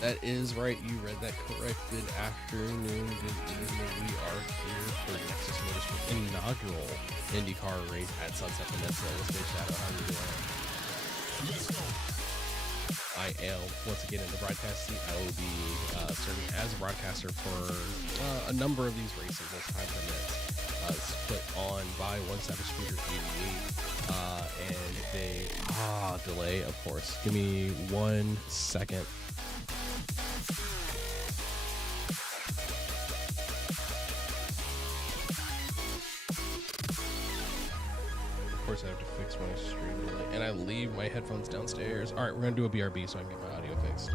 That is right. You read that correct. Good afternoon, good evening. We are here for Nexus Motorsports inaugural IndyCar race at Sunset Peninsula. What's good, Shadow? How are you doing? I am once again in the broadcast seat. I will be serving as a broadcaster for a number of these races as time permits. It's put on by One Savage Speeder 88, and they delay, of course. Give me 1 second. Of course, I have to fix my stream delay, and I leave my headphones downstairs. All right, we're gonna do a BRB so I can get my audio fixed.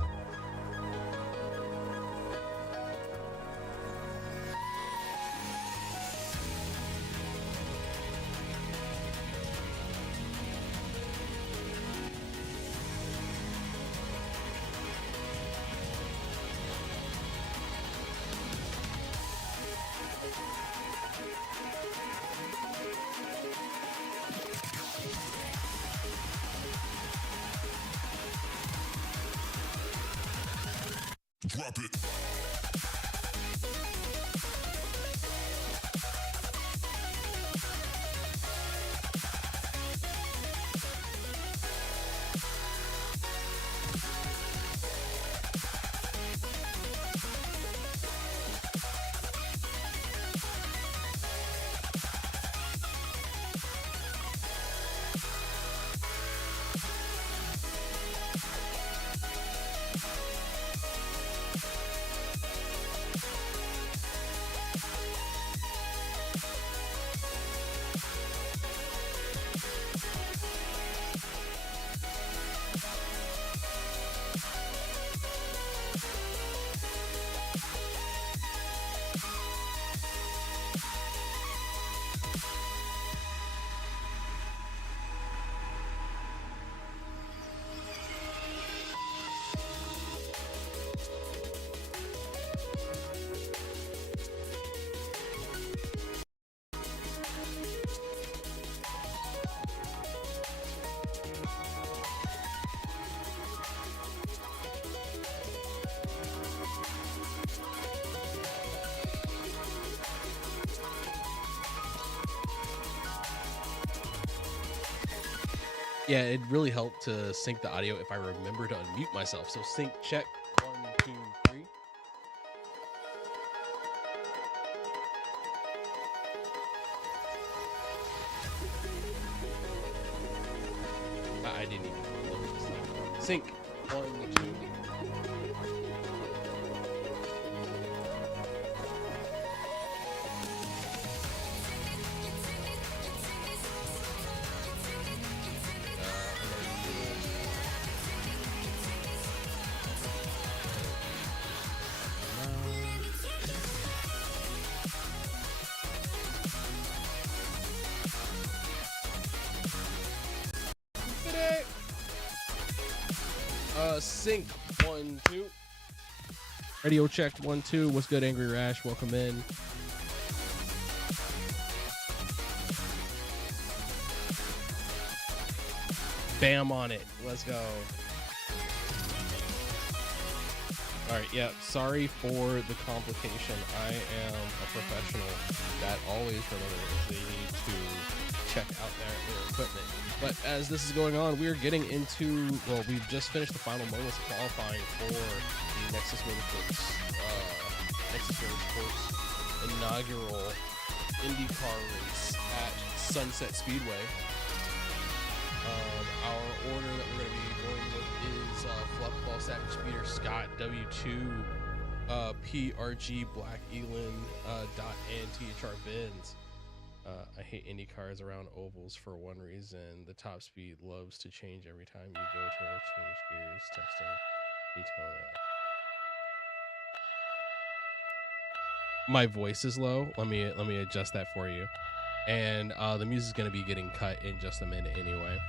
Drop it. Yeah, it really helped to sync the audio if I remember to unmute myself. So sync check 1, 2, 3. I didn't even load this thing. Sync 1, 2. Sync 1, 2. Radio check 1, 2. What's good, Angry Rash? Welcome in. Bam on it. Let's go. All right. Yeah. Sorry for the complication. I am a professional that always remembers they need to check out their equipment. But as this is going on, we are getting into, well, we've just finished the final moments of qualifying for the Nexus Motorsports inaugural IndyCar race at Sunset Speedway. Our order that we're going to be going with is Fluffball, Savage Speeder, Scott, W2, PRG, Black Elin, Dot, and THR Benz. I hate IndyCars around ovals for one reason. The top speed loves to change every time you go to change gears, testing, Daytona. My voice is low. Let me adjust that for you. And the music is going to be getting cut in just a minute anyway.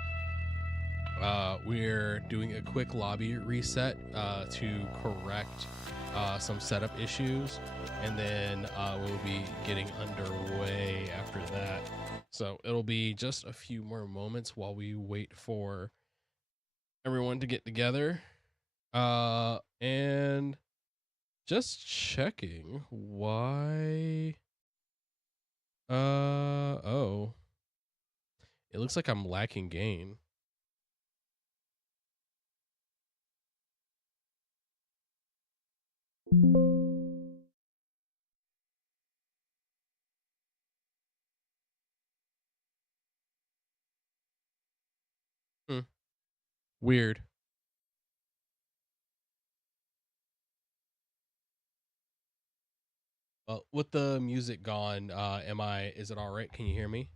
We're doing a quick lobby reset to correct some setup issues, and then we'll be getting underway after that. So it'll be just a few more moments while we wait for everyone to get together. And just checking why. Oh, it looks like I'm lacking gain. Hmm. Weird. Well, with the music gone, is it all right? Can you hear me?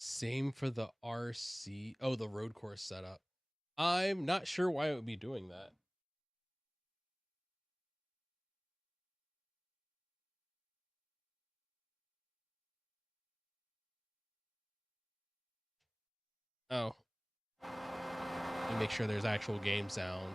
Same for the RC. Oh, the road course setup. I'm not sure why it would be doing that. Oh, let me make sure there's actual game sound.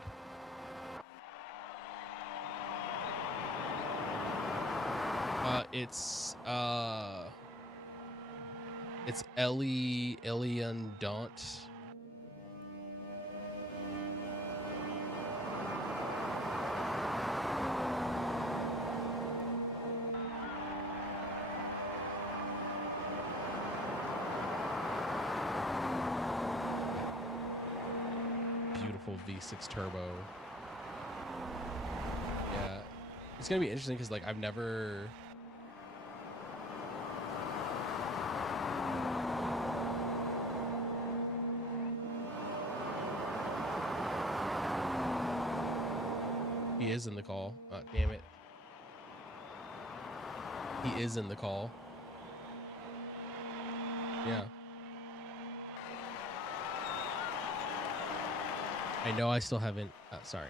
It's Elian Daunt. Beautiful V6 turbo. Yeah, it's gonna be interesting because like I've never. He is in the call. Damn it. He is in the call. Yeah. I know I still haven't. Sorry.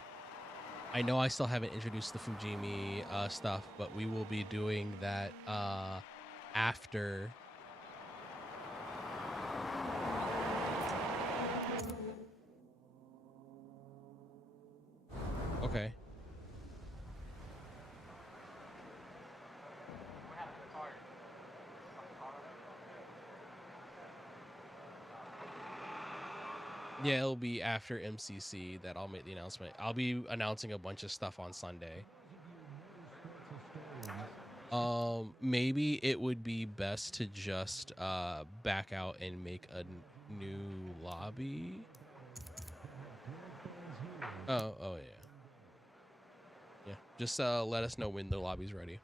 I know I still haven't introduced the Fujimi stuff, but we will be doing that after. Okay. Yeah, it'll be after MCC that I'll make the announcement. I'll be announcing a bunch of stuff on Sunday. Maybe it would be best to just back out and make a new lobby. Oh yeah. Yeah, just let us know when the lobby's ready.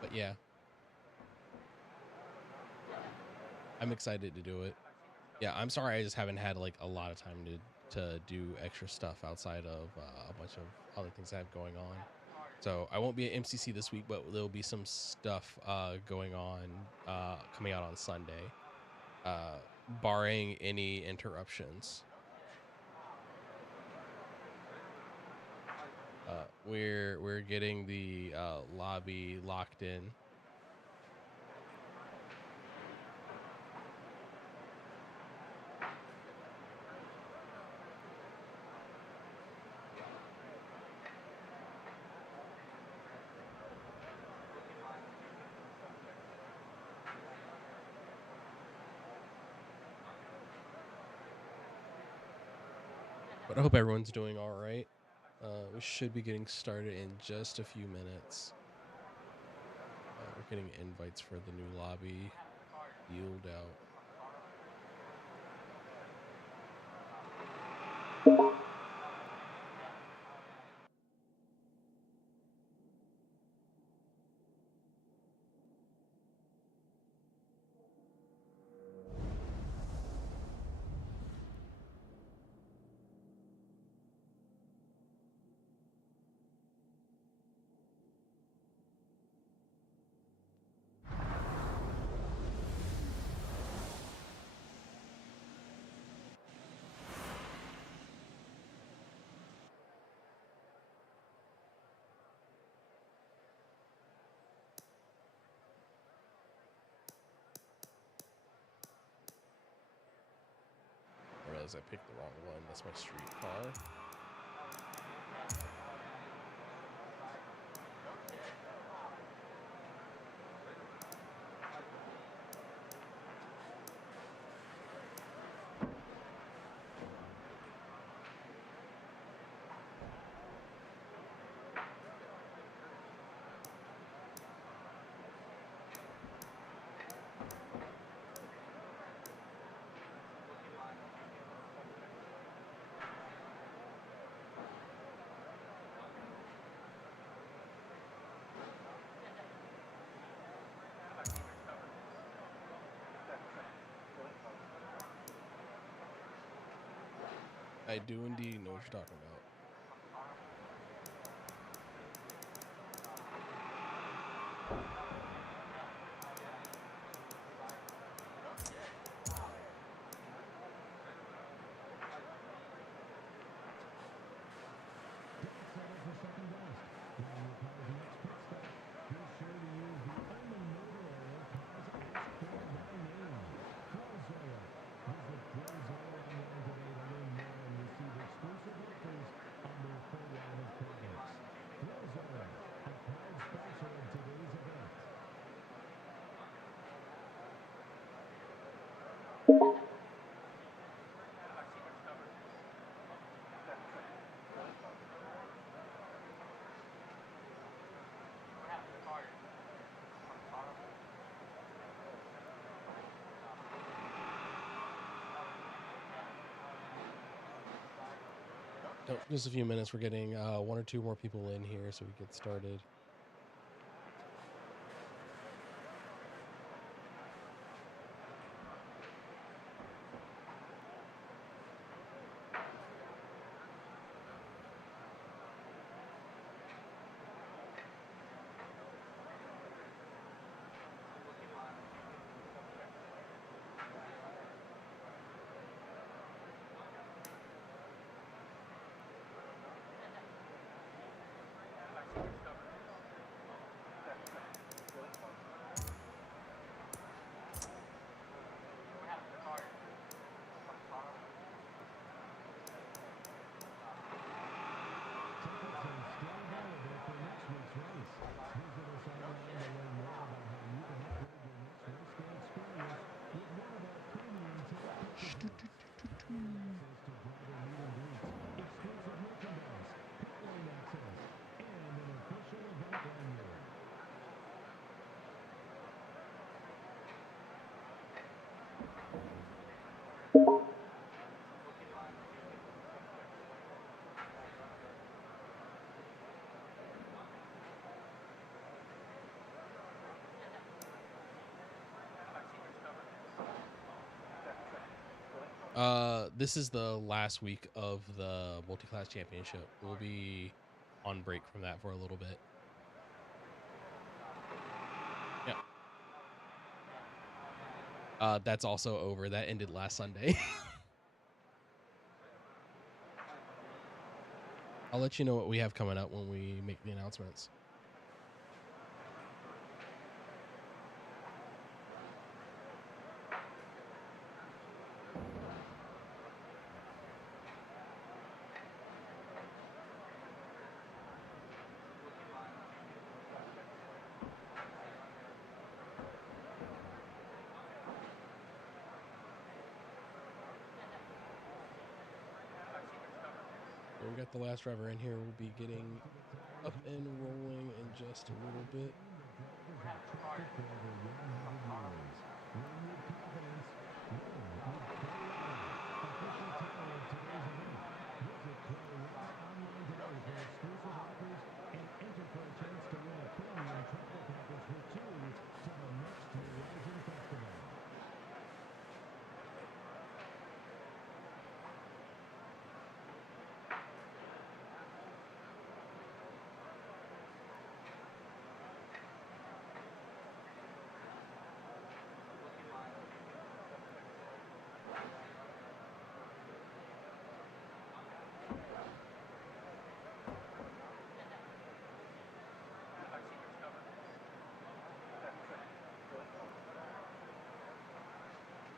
But yeah, I'm excited to do it. Yeah, I'm sorry I just haven't had like a lot of time to do extra stuff outside of a bunch of other things I have going on. So I won't be at MCC this week, but there'll be some stuff going on coming out on Sunday, barring any interruptions. We're getting the lobby locked in. But I hope everyone's doing all right. We should be getting started in just a few minutes. We're getting invites for the new lobby dealed out. because I picked the wrong one. That's my street car. I do indeed know what you're talking about. Oh, just a few minutes. We're getting one or two more people in here so we get started. This is the last week of the multi-class championship. We'll be on break from that for a little bit. Yeah. That's also over. That ended last Sunday. I'll let you know what we have coming up when we make the announcements. We got the last driver in here. We'll be getting up and rolling in just a little bit.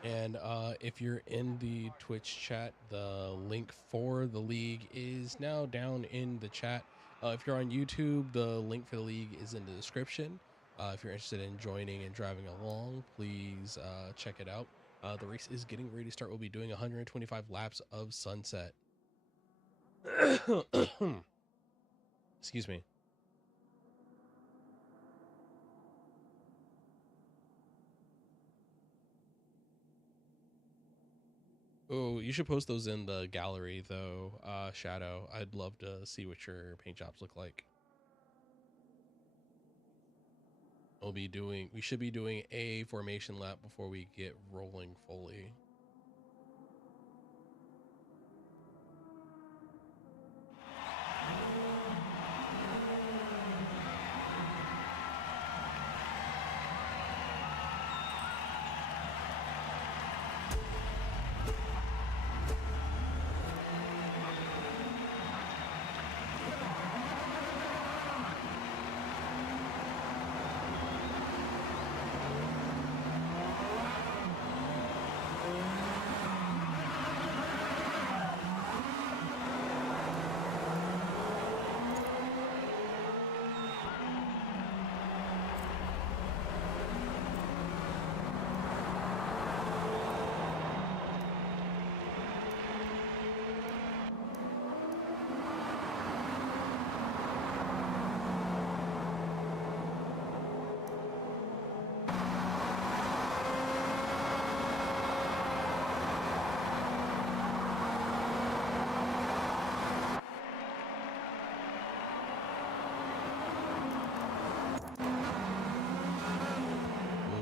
And if you're in the Twitch chat, the link for the league is now down in the chat. If you're on YouTube, the link for the league is in the description. If you're interested in joining and driving along, please check it out. The race is getting ready to start. We'll be doing 125 laps of Sunset. Excuse me. Oh, you should post those in the gallery though, Shadow. I'd love to see what your paint jobs look like. We should be doing a formation lap before we get rolling fully.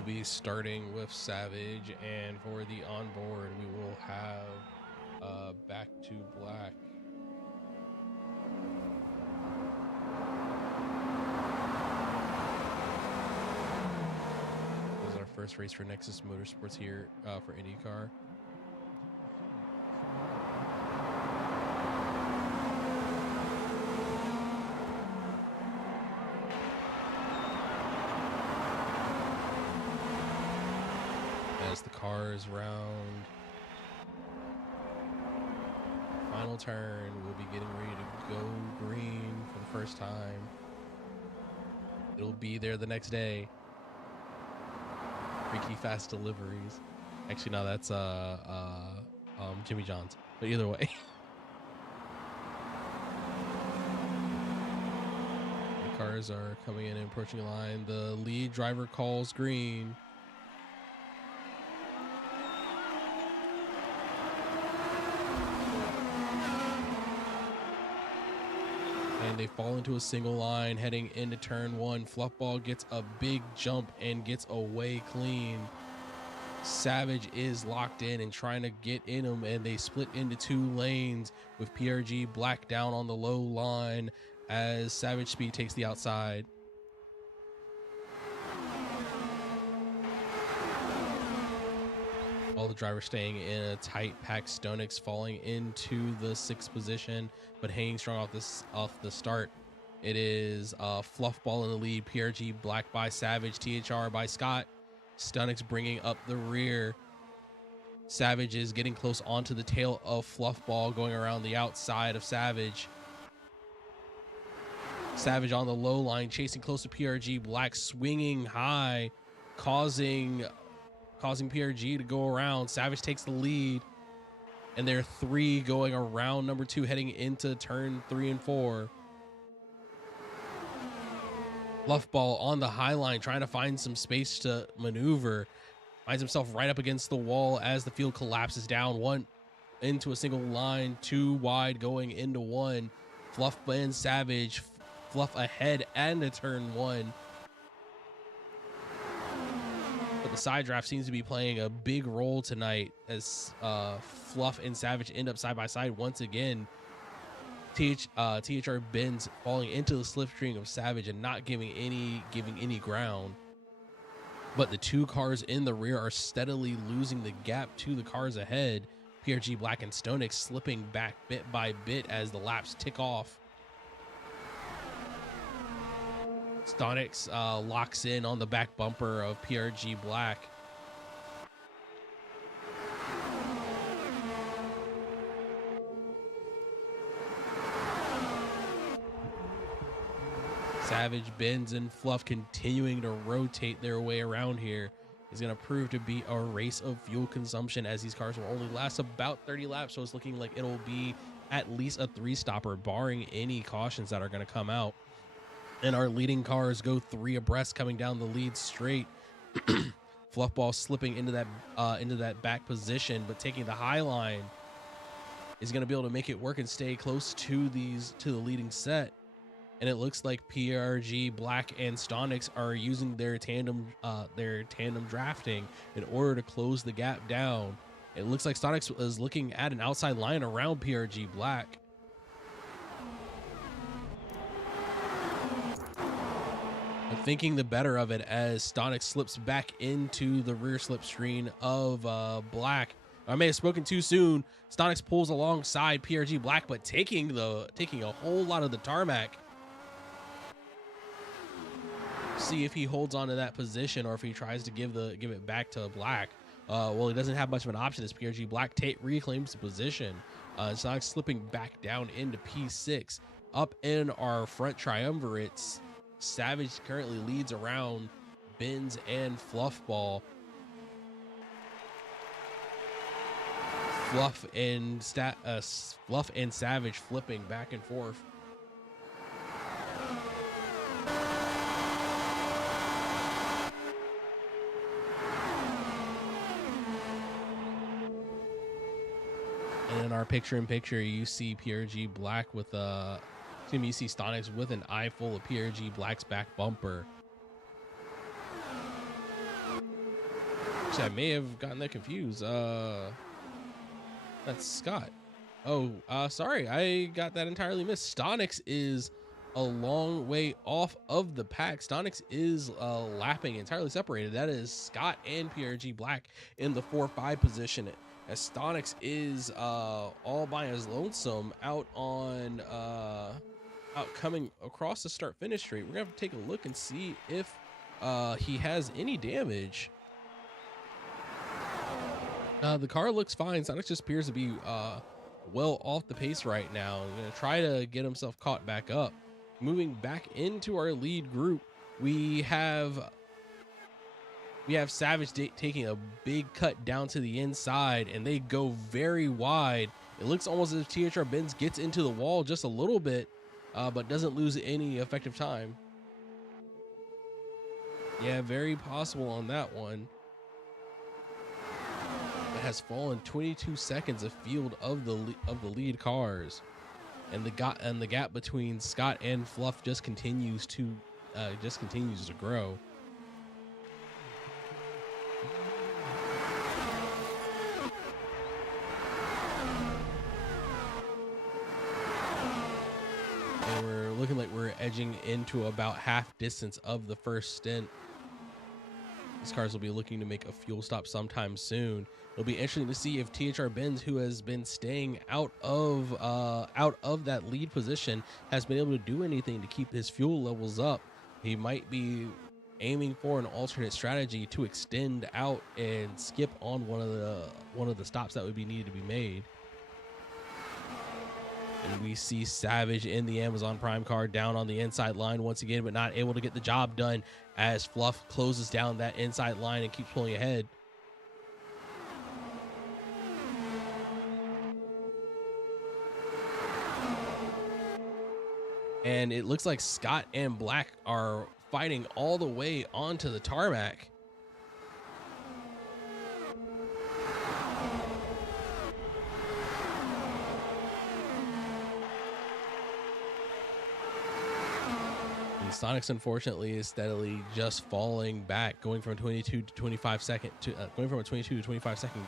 Be starting with Savage, and for the onboard we will have Back to Black. This is our first race for Nexus Motorsports here for IndyCar. As the cars round final turn, we'll be getting ready to go green for the first time. It'll be there the next day. Freaky fast deliveries. Actually, no, that's Jimmy John's. But either way. The cars are coming in and approaching the line. The lead driver calls green. And they fall into a single line heading into turn one. Fluffball gets a big jump and gets away clean. Savage is locked in and trying to get in him, and they split into two lanes with PRG Black down on the low line as Savage Speed takes the outside. All the drivers staying in a tight pack. Stonix falling into the sixth position, but hanging strong off the start. It is Fluffball in the lead. PRG Black by Savage. THR by Scott. Stonix bringing up the rear. Savage is getting close onto the tail of Fluffball, going around the outside of Savage. Savage on the low line, chasing close to PRG Black, swinging high, causing PRG to go around. Savage takes the lead, and there are three going around number two, heading into turn 3 and 4. Fluffball on the high line, trying to find some space to maneuver. Finds himself right up against the wall as the field collapses down. One into a single line, two wide going into one. Fluff and Savage, Fluff ahead and a turn one. But the side draft seems to be playing a big role tonight as Fluff and Savage end up side by side once again. THR Benz falling into the slipstream of Savage and not giving any ground. But the two cars in the rear are steadily losing the gap to the cars ahead. PRG Black and Stonix slipping back bit by bit as the laps tick off. Stonix locks in on the back bumper of PRG Black. Savage, Benz, and Fluff continuing to rotate their way around here is going to prove to be a race of fuel consumption, as these cars will only last about 30 laps. So it's looking like it'll be at least a 3-stopper, barring any cautions that are going to come out. And our leading cars go 3 abreast coming down the lead straight. Fluffball slipping into that back position, but taking the high line is going to be able to make it work and stay close to the leading set. And it looks like PRG, Black, and Stonix are using their tandem drafting in order to close the gap down. It looks like Stonix is looking at an outside line around PRG Black. But thinking the better of it as Stonix slips back into the rear slipstream of Black. I may have spoken too soon. Stonix pulls alongside PRG Black, but taking a whole lot of the tarmac. See if he holds on to that position or if he tries to give it back to Black. Well, he doesn't have much of an option as PRG Black reclaims the position. Stonix slipping back down into P6. Up in our front triumvirates, Savage currently leads around Benz and Fluffball. Fluff and Savage flipping back and forth. And in our picture-in-picture, you see PRG Black with you see Stonix with an eye full of PRG Black's back bumper. Actually, I may have gotten that confused. That's Scott. Oh, sorry, I got that entirely missed. Stonix is a long way off of the pack. Stonix is lapping entirely separated. That is Scott and PRG Black in the 4-5 position, as Stonix is all by his lonesome out coming across the start finish straight. We're gonna have to take a look and see if he has any damage. The car looks fine. Stonix just appears to be well off the pace right now. I'm gonna try to get himself caught back up. Moving back into our lead group, we have Savage taking a big cut down to the inside, and they go very wide. It looks almost as if THR Benz gets into the wall just a little bit, but doesn't lose any effective time. Yeah, very possible on that one. It has fallen 22 seconds of field of the lead cars, and the gap between Scott and Fluff just continues to grow. And we're looking like we're edging into about half distance of the first stint. These cars will be looking to make a fuel stop sometime soon. It'll be interesting to see if THR Benz, who has been staying out of that lead position, has been able to do anything to keep his fuel levels up. He might be aiming for an alternate strategy to extend out and skip on one of the stops that would be needed to be made. And we see Savage in the Amazon Prime car down on the inside line once again, but not able to get the job done as Fluff closes down that inside line and keeps pulling ahead. And it looks like Scott and Black are fighting all the way onto the tarmac. Stonix, unfortunately, is steadily just falling back, going from a 22 to 25 second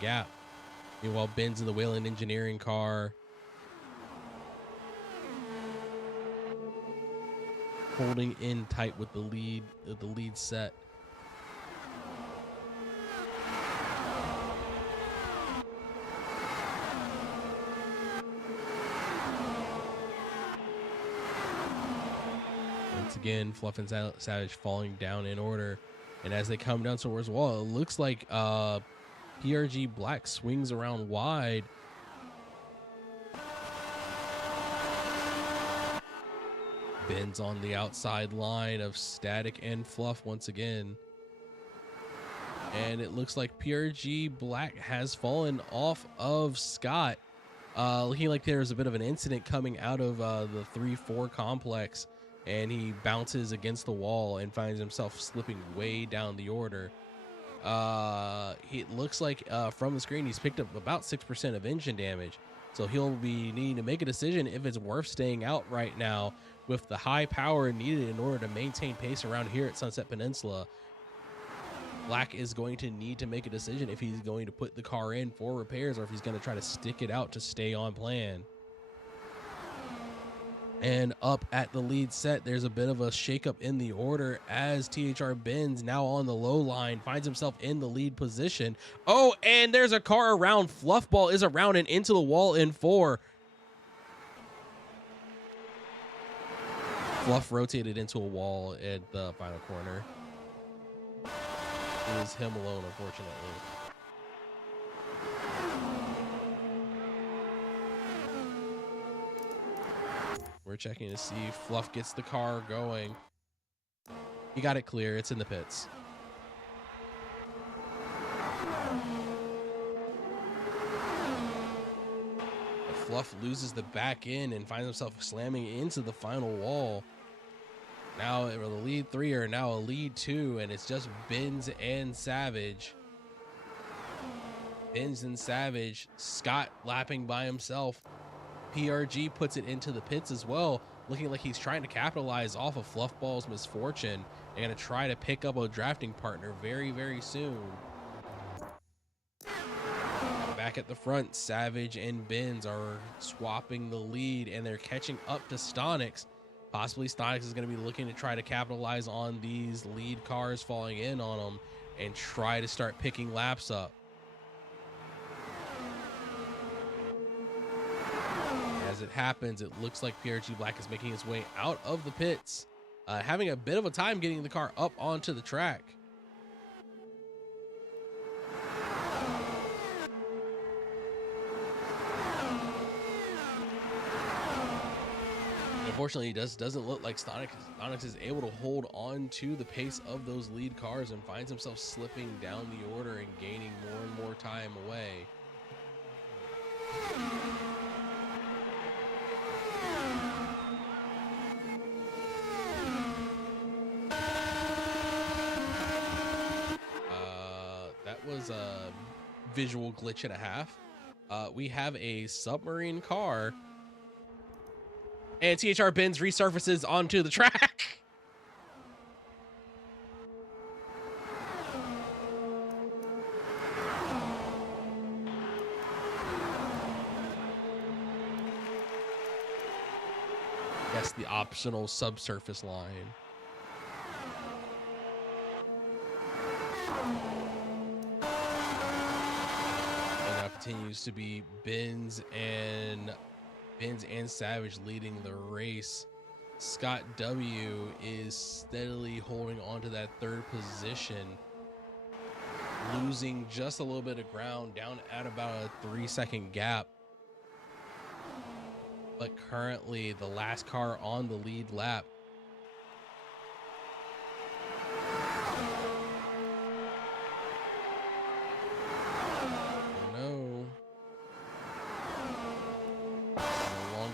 gap. Meanwhile, Ben's in the Wayland Engineering car, holding in tight with the lead set. Once again, Fluff and Savage falling down in order, and as they come down towards the wall, it looks like PRG Black swings around wide. Benz on the outside line of Static and Fluff once again. And it looks like PRG Black has fallen off of Scott. Looking like there's a bit of an incident coming out of the 3-4 complex, and he bounces against the wall and finds himself slipping way down the order. It looks like from the screen he's picked up about 6% of engine damage, so he'll be needing to make a decision if it's worth staying out right now with the high power needed in order to maintain pace around here at Sunset Peninsula. Black is going to need to make a decision if he's going to put the car in for repairs or if he's going to try to stick it out to stay on plan. And up at the lead set, there's a bit of a shakeup in the order as THR Benz, now on the low line, finds himself in the lead position. Oh, and there's a car around. Fluffball is around and into the wall in 4. Fluff rotated into a wall at the final corner. It was him alone, unfortunately. We're checking to see if Fluff gets the car going. He got it clear. It's in the pits. Fluff loses the back end and finds himself slamming into the final wall. Now the lead 3 are now a lead 2, and it's just Benz and Savage. Benz and Savage. Scott lapping by himself. PRG puts it into the pits as well, looking like he's trying to capitalize off of Fluffball's misfortune and going to try to pick up a drafting partner very, very soon. Back at the front, Savage and Benz are swapping the lead, and they're catching up to Stonix. Possibly Stonix is going to be looking to try to capitalize on these lead cars falling in on them and try to start picking laps up. As it happens, it looks like PRG Black is making his way out of the pits, having a bit of a time getting the car up onto the track. Unfortunately, it doesn't look like Stonix is able to hold on to the pace of those lead cars and finds himself slipping down the order and gaining more and more time away. That was a visual glitch and a half. We have a submarine car. And THR Benz resurfaces onto the track. Yes, the optional subsurface line. And now continues to be Benz and Savage leading the race. Scott W is steadily holding on to that 3rd position, losing just a little bit of ground down at about a 3-second gap. But currently the last car on the lead lap.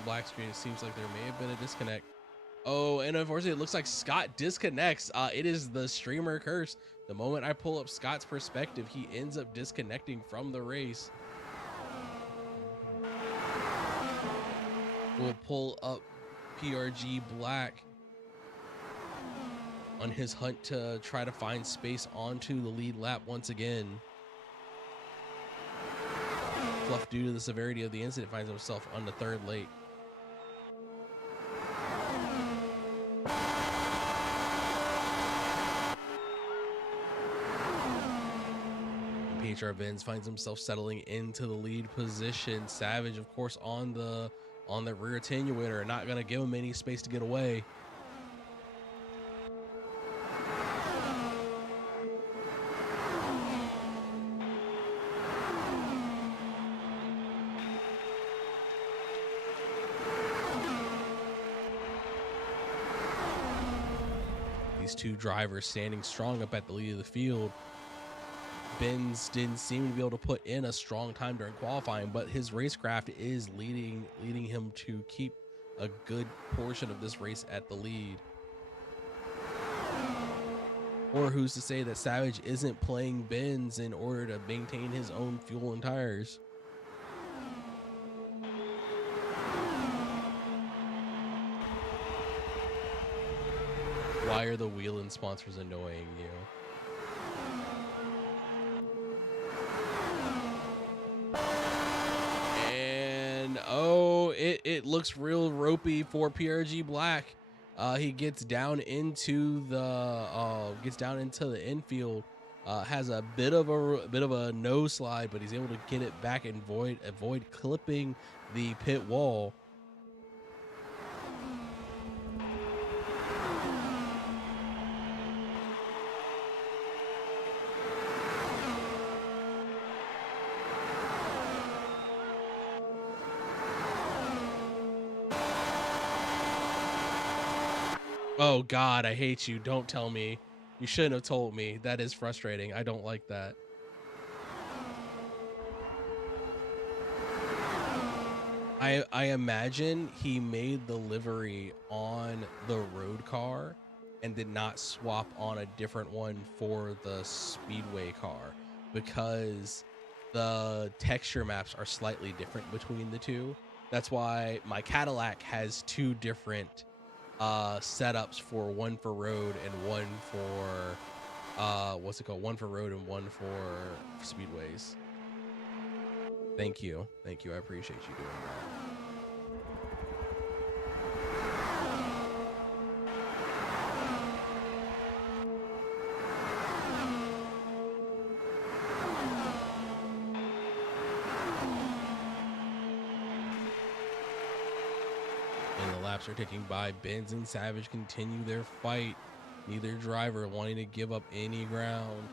Black screen, it seems like there may have been a disconnect. Oh, and unfortunately it looks like Scott disconnects. It is the streamer curse. The moment I pull up Scott's perspective, he ends up disconnecting from the race. We'll pull up PRG Black on his hunt to try to find space onto the lead lap once again. Fluff, due to the severity of the incident, finds himself on the 3rd late. THR Benz finds himself settling into the lead position. Savage, of course, on the rear attenuator, not going to give him any space to get away. these two drivers standing strong up at the lead of the field. Benz didn't seem to be able to put in a strong time during qualifying, but his racecraft is leading him to keep a good portion of this race at the lead. Or who's to say that Savage isn't playing Benz in order to maintain his own fuel and tires? Why are the Whelen sponsors annoying you? And oh, it looks real ropey for PRG Black. He gets down into the infield. Has a bit of a nose slide, but he's able to get it back and avoid clipping the pit wall. Oh God, I hate you. Don't tell me. You shouldn't have told me. That is frustrating. I don't like that. I imagine he made the livery on the road car and did not swap on a different one for the speedway car, because the texture maps are slightly different between the two. That's why my Cadillac has two different setups, for one for road and one for one for road and one for speedways. Thank you. I appreciate you doing that. And the laps are ticking by. Benz and Savage continue their fight, neither driver wanting to give up any ground.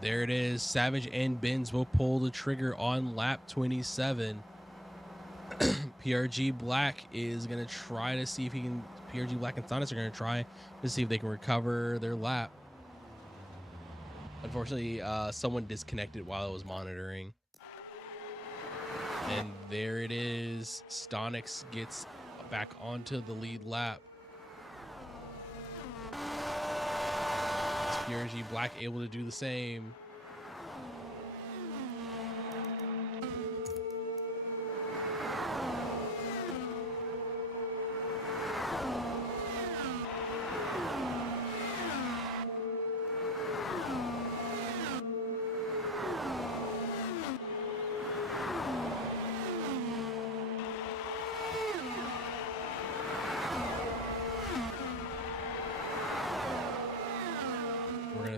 There it is. Savage and Benz will pull the trigger on lap 27. PRG Black is going to try to see if he can. PRG Black and Sonis are going to try to see if they can recover their lap. Unfortunately, someone disconnected while I was monitoring. And there it is. Stonix gets back onto the lead lap. PRG Black able to do the same.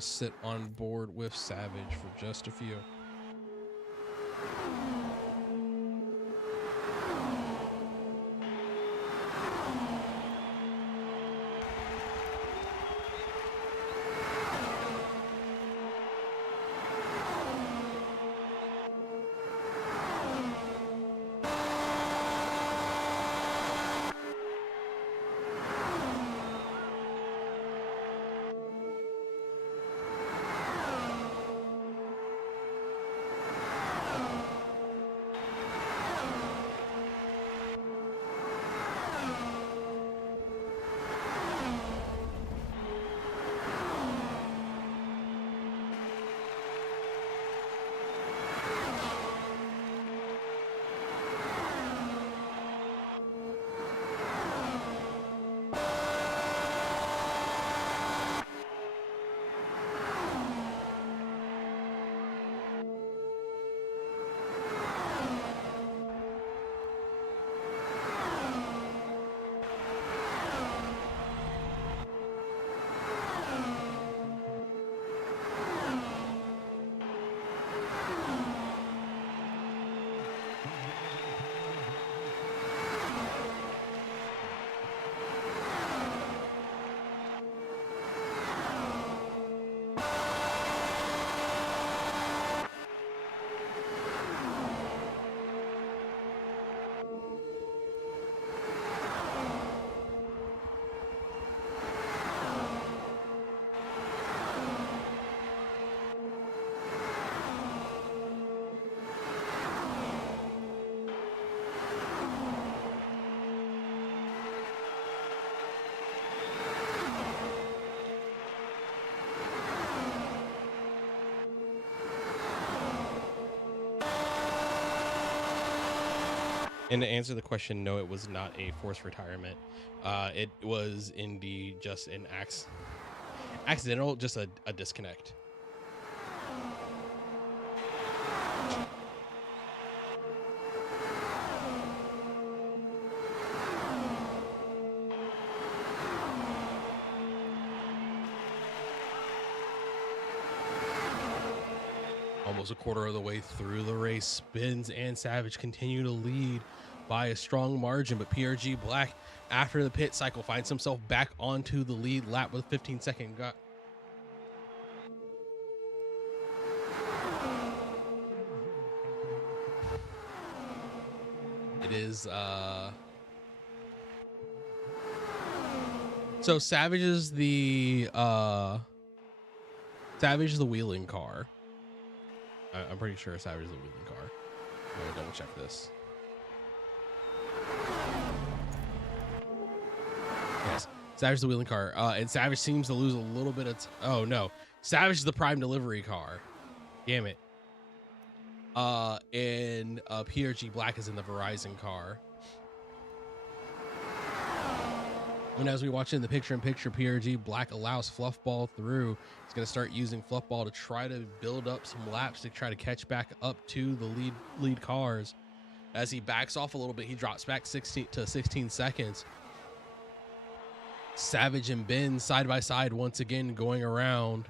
Sit on board with Savage for just a few. And to answer the question, no, it was not a forced retirement. It was indeed just an accidental, just a disconnect. Almost a quarter of the way through the race, Spins and Savage continue to lead by a strong margin, but PRG Black, after the pit cycle, finds himself back onto the lead lap with 15-second gap. It is so Savage is the wheeling car. I'm pretty sure Savage is the wheeling car. I'm gonna double check this. Yes, Savage is the wheeling car. And Savage seems to lose a little bit of oh no. Savage is the prime delivery car. Damn it. And PRG Black is in the Verizon car. And as we watch in the picture-in-picture, PRG Black allows Fluffball through. He's going to start using Fluffball to try to build up some laps to try to catch back up to the lead cars. As he backs off a little bit, he drops back 16 seconds. Savage and Ben side by side once again going around.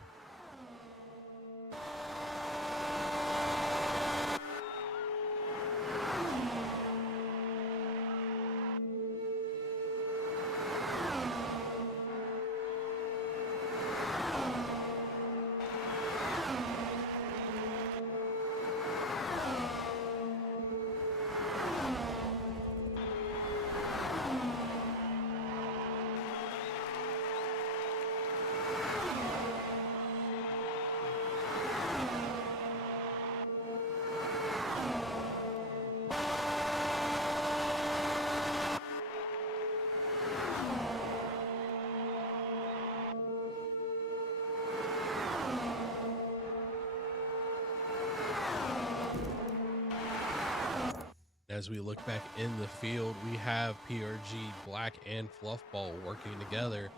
As we look back in the field, we have PRG Black and Fluffball working together.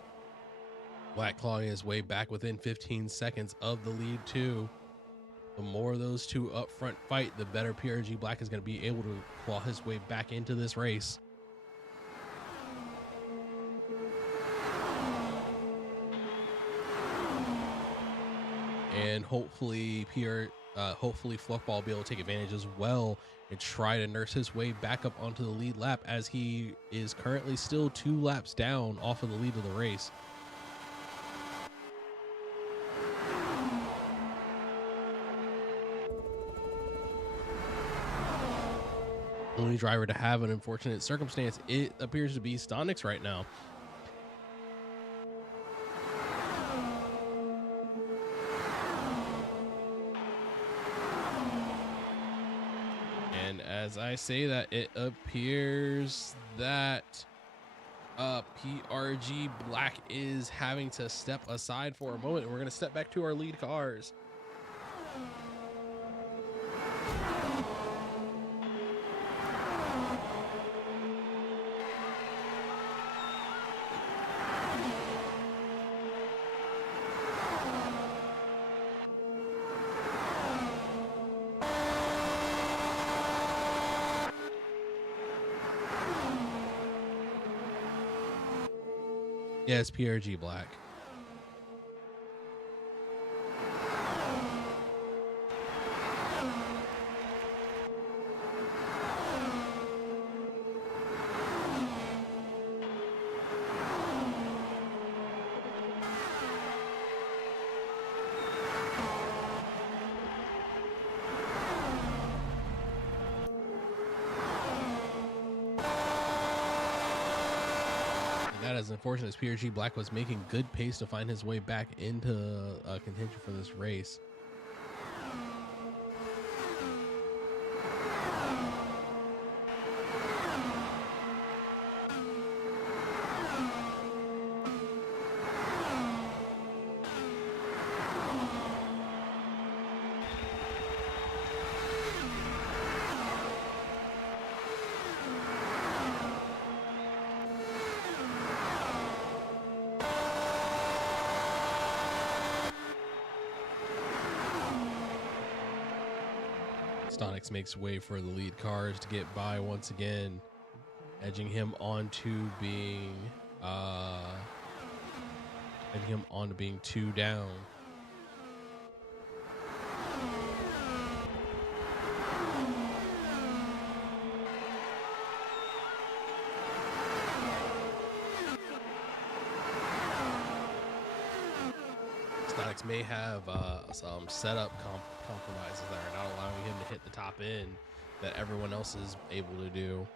Black clawing his way back within 15 seconds of the lead too. The more those two up front fight, the better PRG Black is going to be able to claw his way back into this race. And hopefully Fluffball will be able to take advantage as well and try to nurse his way back up onto the lead lap, as he is currently still 2 laps down off of the lead of the race. Only driver to have an unfortunate circumstance, it appears to be Stonix right now. As I say that, it appears that PRG Black is having to step aside for a moment, and we're going to step back to our lead cars. Yes, PRG Black. That is unfortunate, as PRG Black was making good pace to find his way back into contention for this race. Stonix makes way for the lead cars to get by once again, edging him onto being 2 down. Stonix may have some setup compromises that are not allowing him to hit the top end that everyone else is able to do.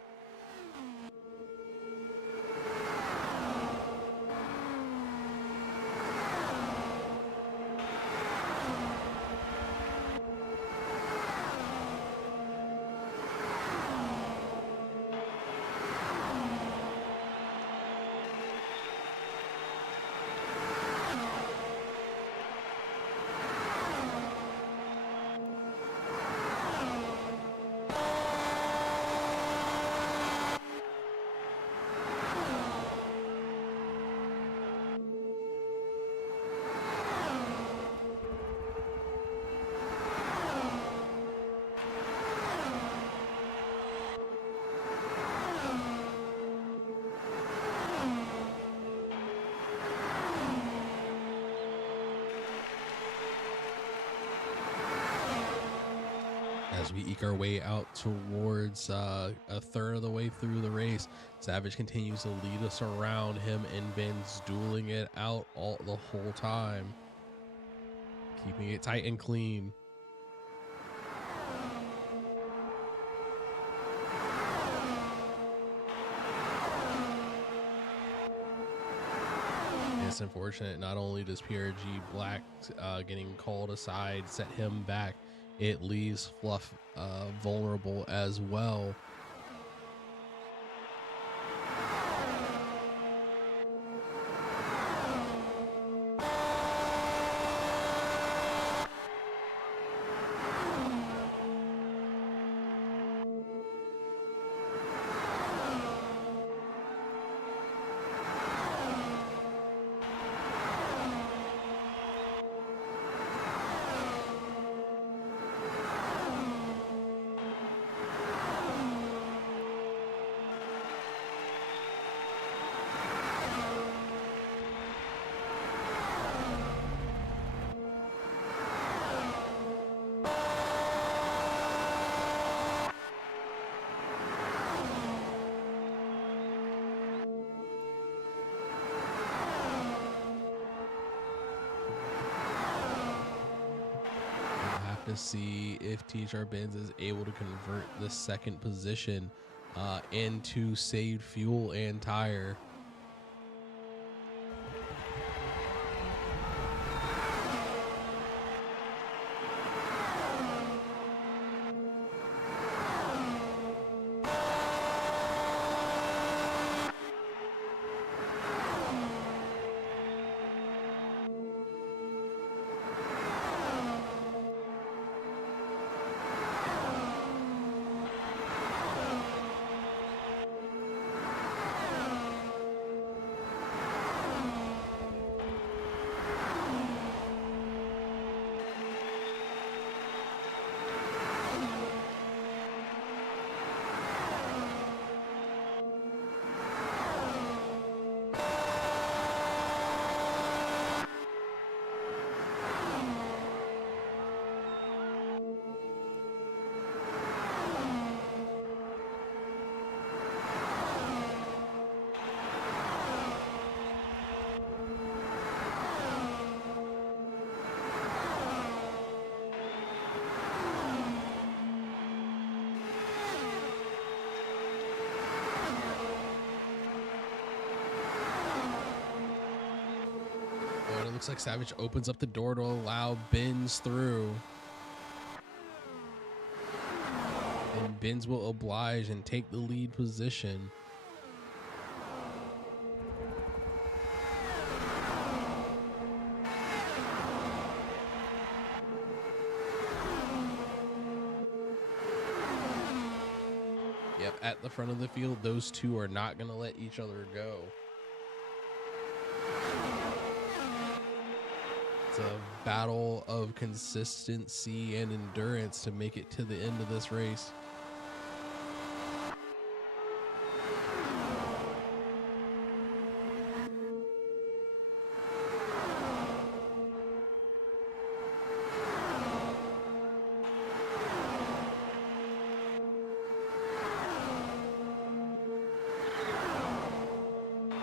As we eke our way out towards a third of the way through the race, Savage continues to lead us around. Him and Ben's dueling it out the whole time, keeping it tight and clean. It's unfortunate. Not only does PRG Black getting called aside set him back, it leaves Fluff vulnerable as well. To see if THR Benz is able to convert the second position into saved fuel and tire. Looks like Savage opens up the door to allow Benz through. And Benz will oblige and take the lead position. Yep, at the front of the field, those two are not going to let each other go. It's a battle of consistency and endurance to make it to the end of this race.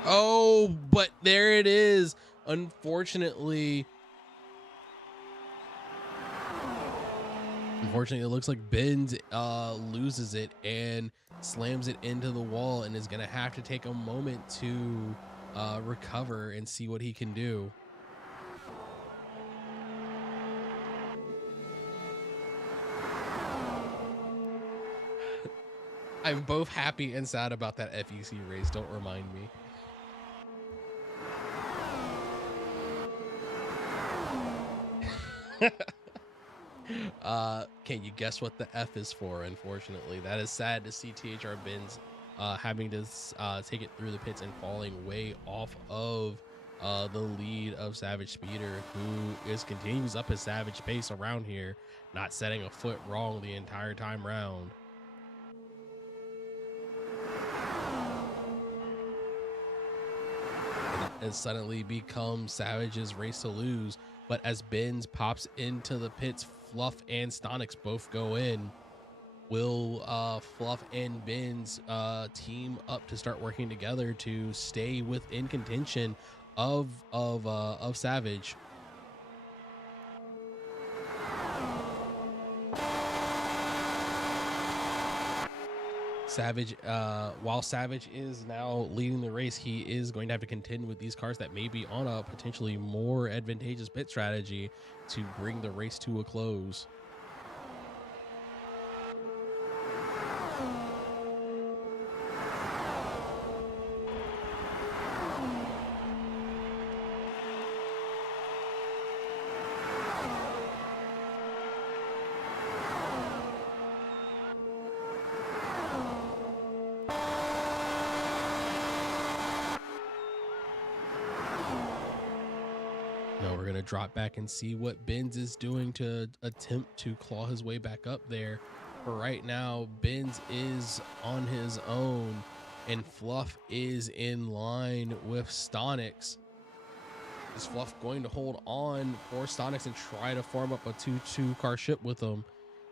Oh, but there it is. Unfortunately, it looks like Benz loses it and slams it into the wall and is going to have to take a moment to recover and see what he can do. I'm both happy and sad about that FEC race. Don't remind me. Can you guess what the F is for? Unfortunately, that is sad to see THR Benz having to take it through the pits and falling way off of the lead of Savage Speeder, who continues up his savage pace around here, not setting a foot wrong the entire time round. It suddenly becomes Savage's race to lose, but as Benz pops into the pits, Fluff and Stonix both go in. Will Fluff and Benz team up to start working together to stay within contention of Savage? Savage, while Savage is now leading the race, he is going to have to contend with these cars that may be on a potentially more advantageous pit strategy to bring the race to a close. Now we're going to drop back and see what Benz is doing to attempt to claw his way back up there. For right now, Benz is on his own and Fluff is in line with Stonix. Is Fluff going to hold on for Stonix and try to form up a 2-2 car ship with him?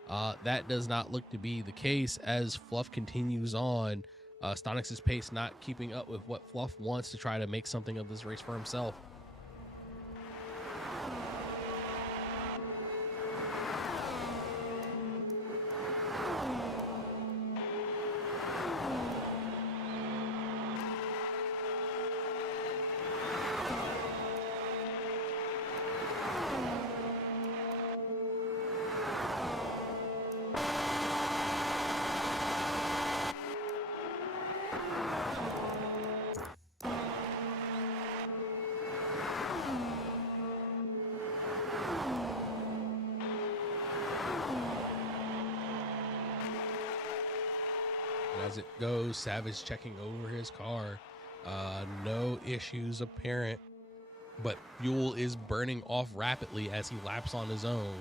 That does not look to be the case as Fluff continues on. Stonix's pace not keeping up with what Fluff wants to try to make something of this race for himself. As it goes, Savage checking over his car. No issues apparent, but fuel is burning off rapidly as he laps on his own.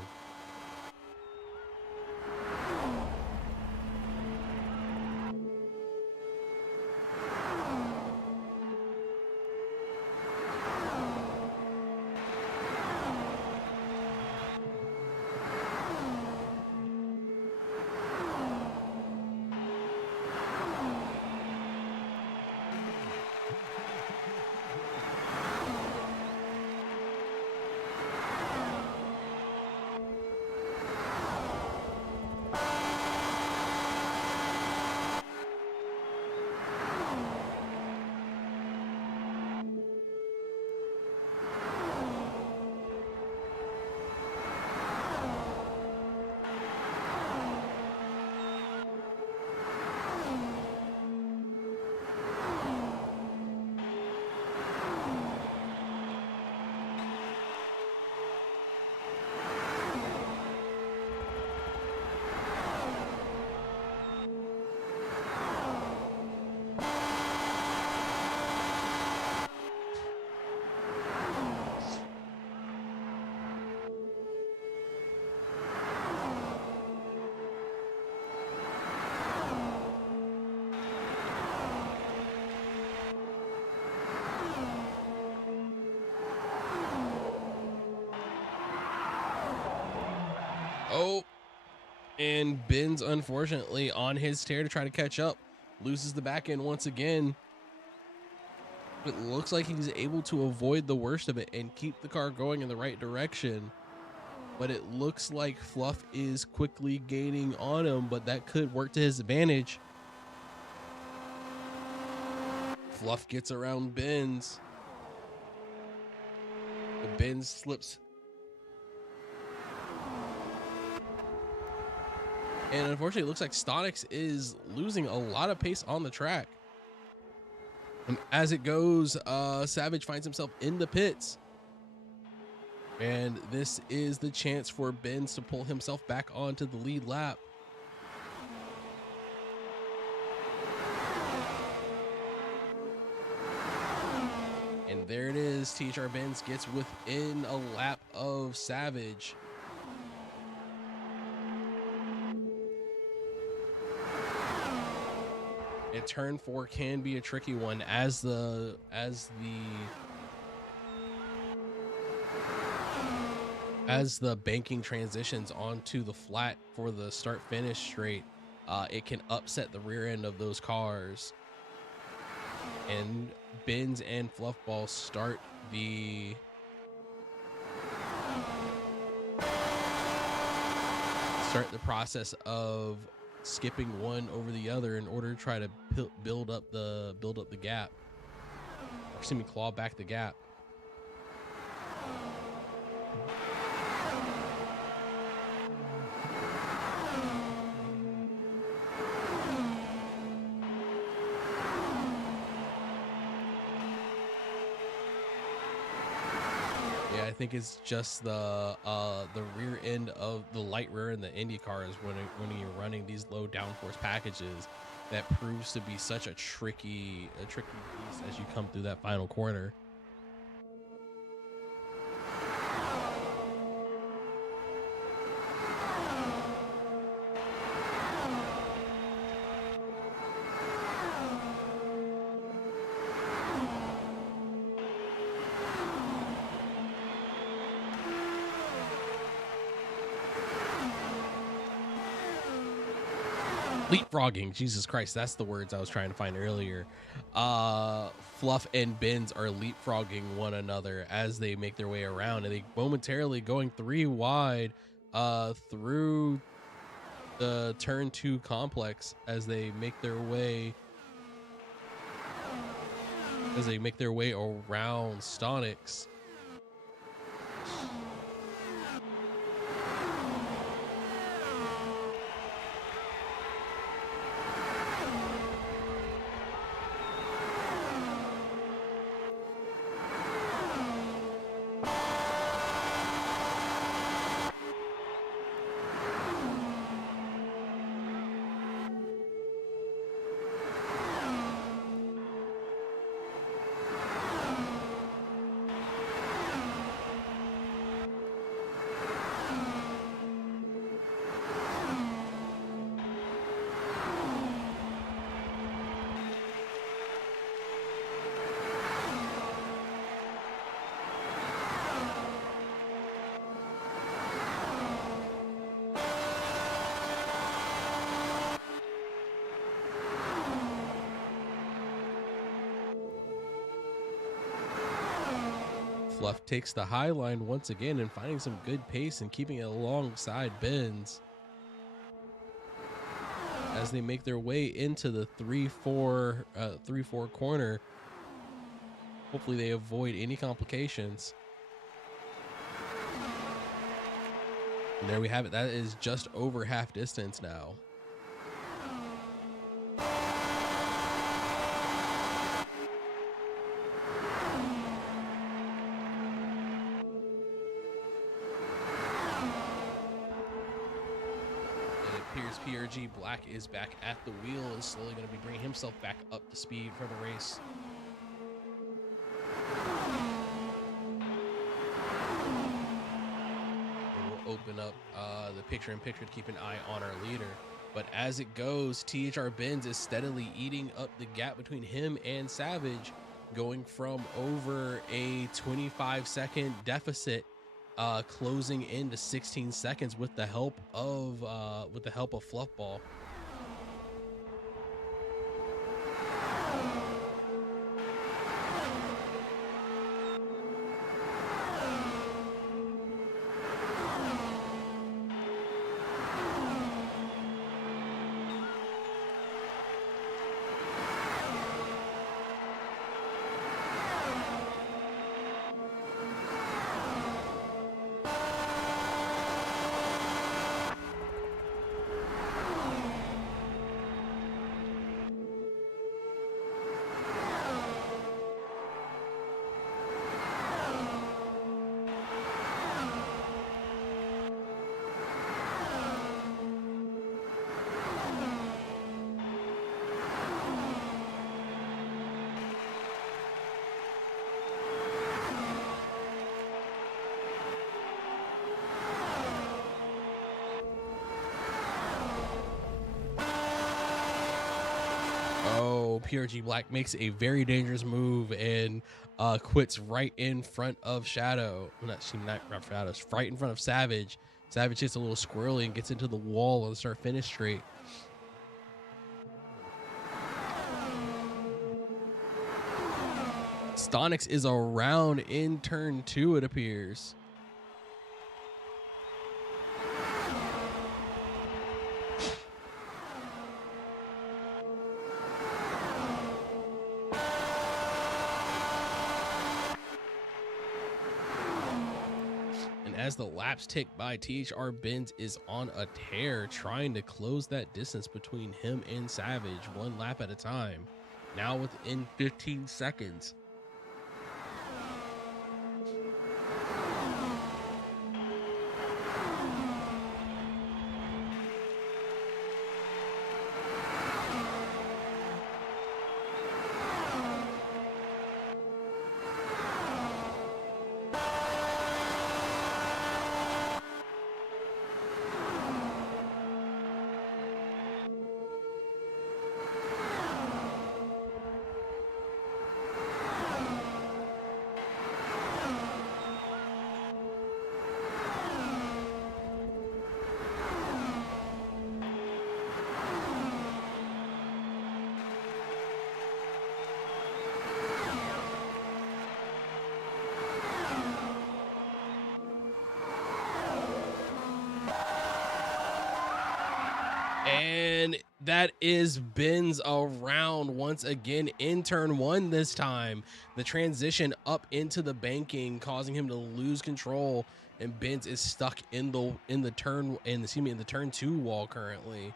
And Benz, unfortunately, on his tear to try to catch up, loses the back end once again. It looks like he's able to avoid the worst of it and keep the car going in the right direction. But it looks like Fluff is quickly gaining on him, but that could work to his advantage. Fluff gets around Benz. But Benz slips. And unfortunately, it looks like Stonix is losing a lot of pace on the track. And as it goes, Savage finds himself in the pits. And this is the chance for Benz to pull himself back onto the lead lap. And there it is. THR Benz gets within a lap of Savage. And turn 4 can be a tricky one as the banking transitions onto the flat for the start finish straight. It can upset the rear end of those cars. And Benz and Fluffball start the process of skipping one over the other in order to try to build up the gap. Or excuse me, claw back the gap. Yeah, I think it's just the rear end of the light rear in the IndyCar is when you're running these low downforce packages that proves to be such a tricky piece as you come through that final corner. Leapfrogging, Jesus Christ, that's the words I was trying to find earlier. Fluff and Benz are leapfrogging one another as they make their way around, and they momentarily going 3 wide through the turn 2 complex as they make their way around Stonix. Fluff takes the high line once again and finding some good pace and keeping it alongside Benz as they make their way into the 3-4 corner. Hopefully they avoid any complications. And there we have it. That is just over half distance now. PRG Black is back at the wheel and slowly going to be bringing himself back up to speed for the race. And we'll open up the picture-in-picture to keep an eye on our leader. But as it goes, THR Benz is steadily eating up the gap between him and Savage, going from over a 25-second deficit closing into 16 seconds with the help of Fluffball. Oh, PRG Black makes a very dangerous move and quits right in front of Shadow. Not Shadow, right in front of Savage. Savage hits a little squirrely and gets into the wall on the start finish straight. Stonix is around in turn 2, it appears. As the laps tick by, THR Benz is on a tear, trying to close that distance between him and Savage, one lap at a time. Now within 15 seconds. And that is Benz around once again in turn 1 this time. The transition up into the banking causing him to lose control, and Benz is stuck in the turn 2 wall currently.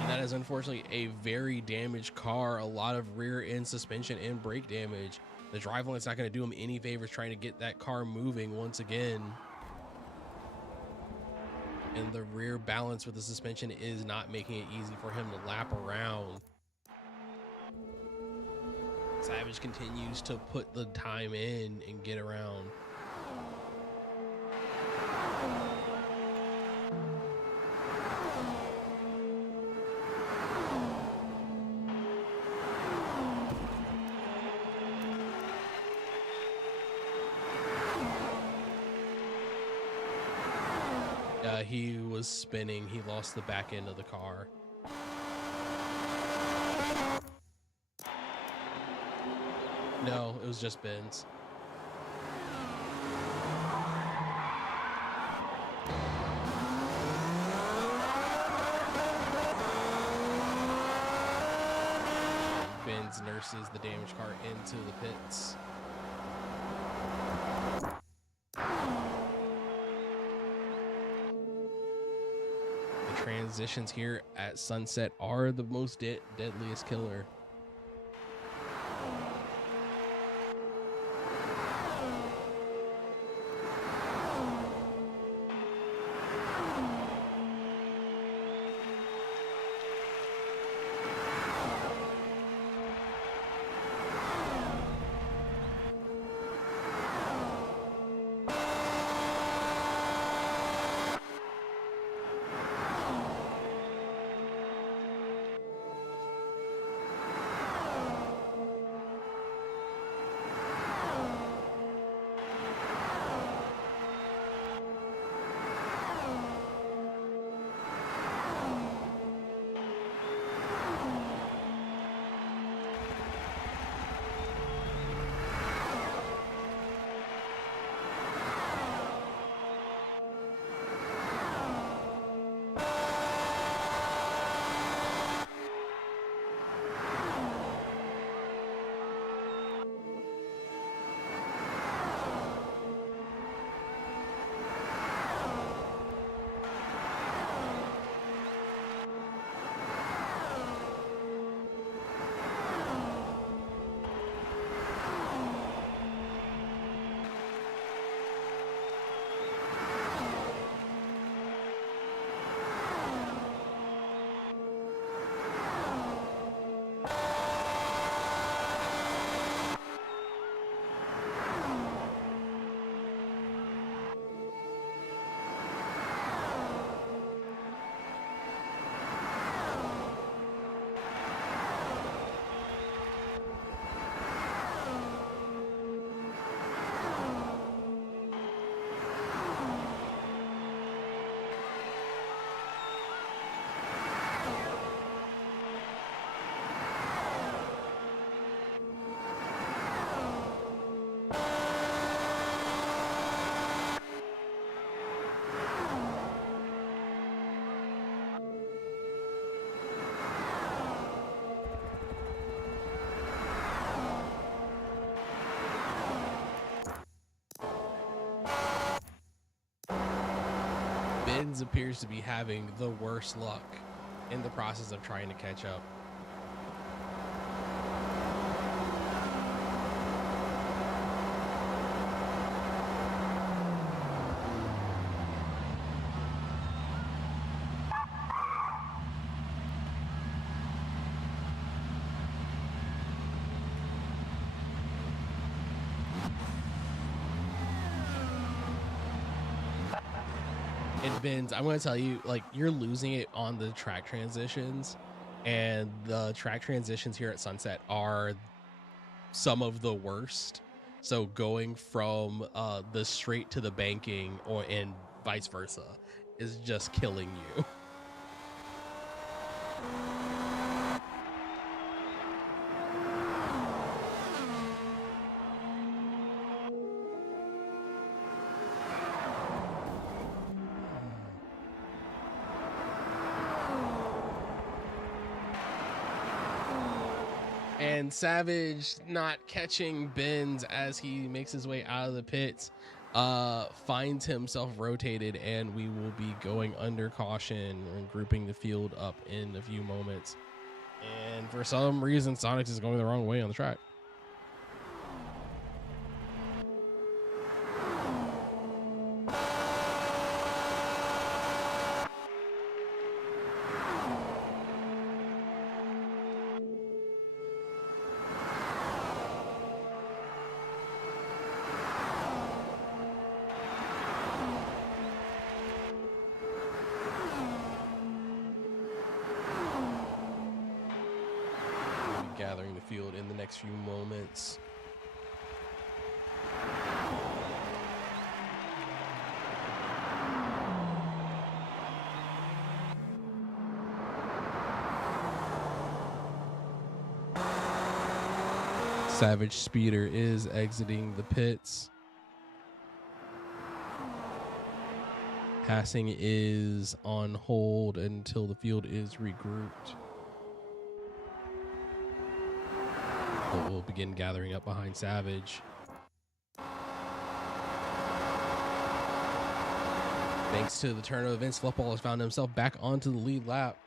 And that is unfortunately a very damaged car, a lot of rear end suspension and brake damage. The driveline is not going to do him any favors trying to get that car moving once again. And the rear balance with the suspension is not making it easy for him to lap around. Savage continues to put the time in and get around. He was spinning. He lost the back end of the car. No, it was just Benz. Benz nurses the damaged car into the pits. Transitions here at Sunset are the most deadliest killer. Benz appears to be having the worst luck in the process of trying to catch up. And Benz, I'm going to tell you, like, you're losing it on the track transitions, and the track transitions here at Sunset are some of the worst. So going from the straight to the banking and vice versa is just killing you. And Savage not catching Benz as he makes his way out of the pits, finds himself rotated, and we will be going under caution and grouping the field up in a few moments. And for some reason, Sonics is going the wrong way on the track. Gathering the field in the next few moments. Savage Speeder is exiting the pits. Passing is on hold until the field is regrouped. But we'll begin gathering up behind Savage. Thanks to the turn of events, Fluffball has found himself back onto the lead lap.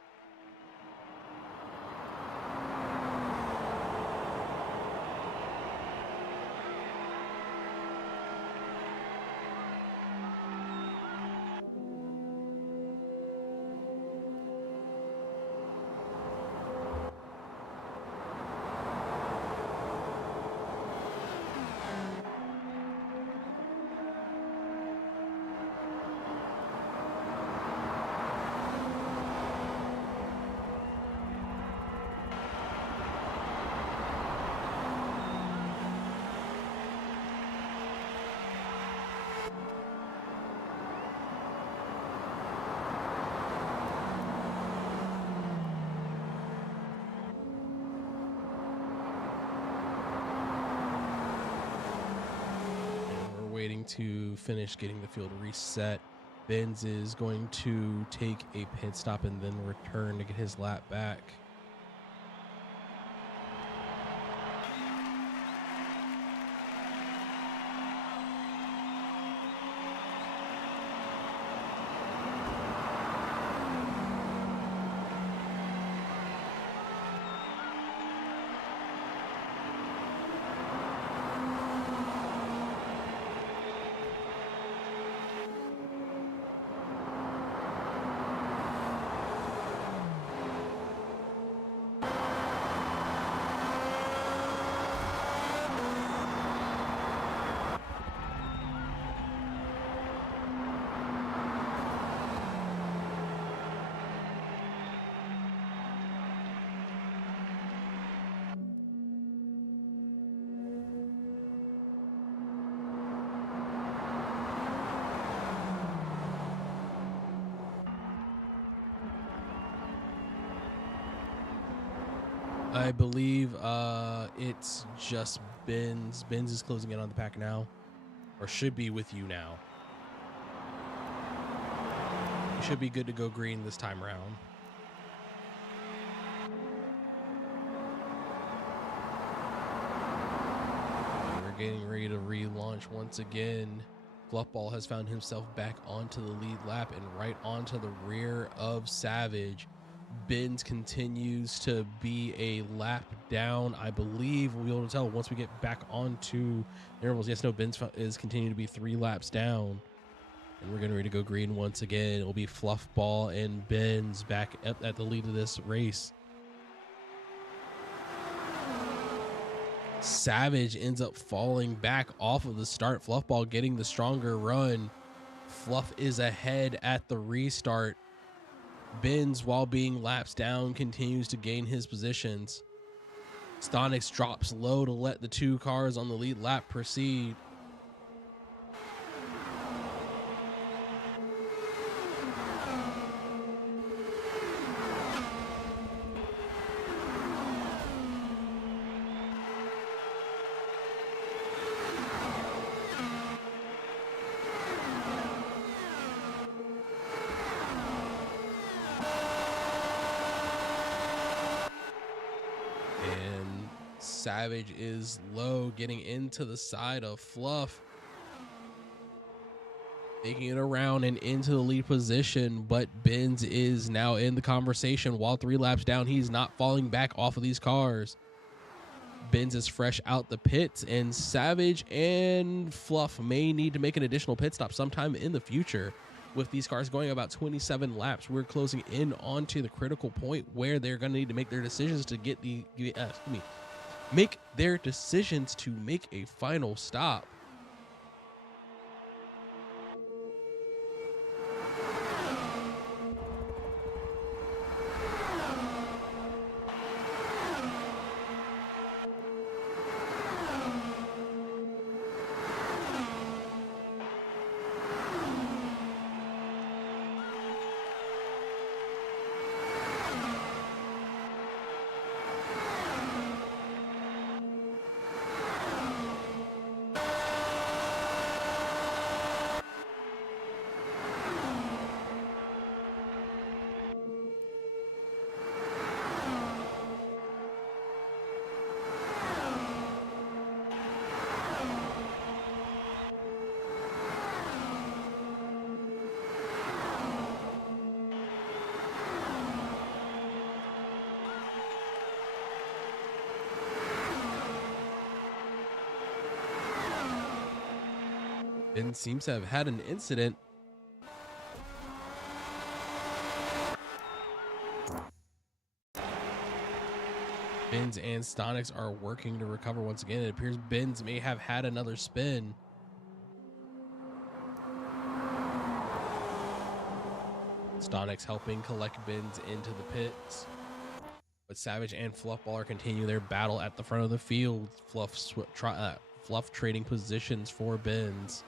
Waiting to finish getting the field reset. Benz is going to take a pit stop and then return to get his lap back. I believe it's just Benz. Benz is closing in on the pack now, or should be with you now. You should be good to go green this time around. We're getting ready to relaunch once again. Fluffball has found himself back onto the lead lap and right onto the rear of Savage. Benz continues to be a lap down. I believe we'll be able to tell once we get back onto intervals. Yes, no, Benz is continuing to be 3 laps down. And we're getting ready to go green once again. It will be Fluffball and Benz back up at the lead of this race. Savage ends up falling back off of the start. Fluffball getting the stronger run. Fluff is ahead at the restart. Benz, while being laps down, continues to gain his positions. Stonix drops low to let the 2 cars on the lead lap proceed. Savage is low, getting into the side of Fluff, making it around and into the lead position, but Benz is now in the conversation. While 3 laps down, he's not falling back off of these cars. Benz is fresh out the pits, and Savage and Fluff may need to make an additional pit stop sometime in the future. With these cars going about 27 laps, we're closing in onto the critical point where they're going to need to make their decisions to make their decisions to make a final stop. Ben seems to have had an incident. Benz and Stonix are working to recover once again. It appears Benz may have had another spin. Stonix helping collect Benz into the pits. But Savage and Fluffball are continuing their battle at the front of the field. Fluff trading positions for Benz.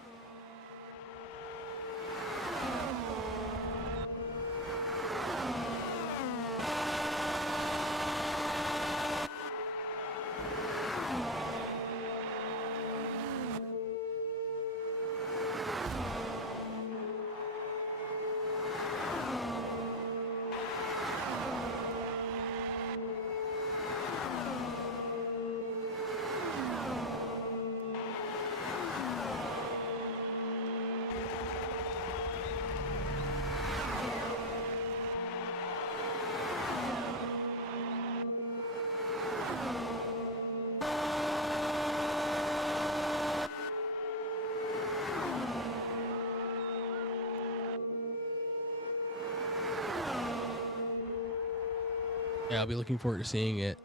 Yeah, I'll be looking forward to seeing it.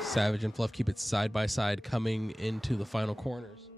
Savage and Fluff keep it side by side coming into the final corners.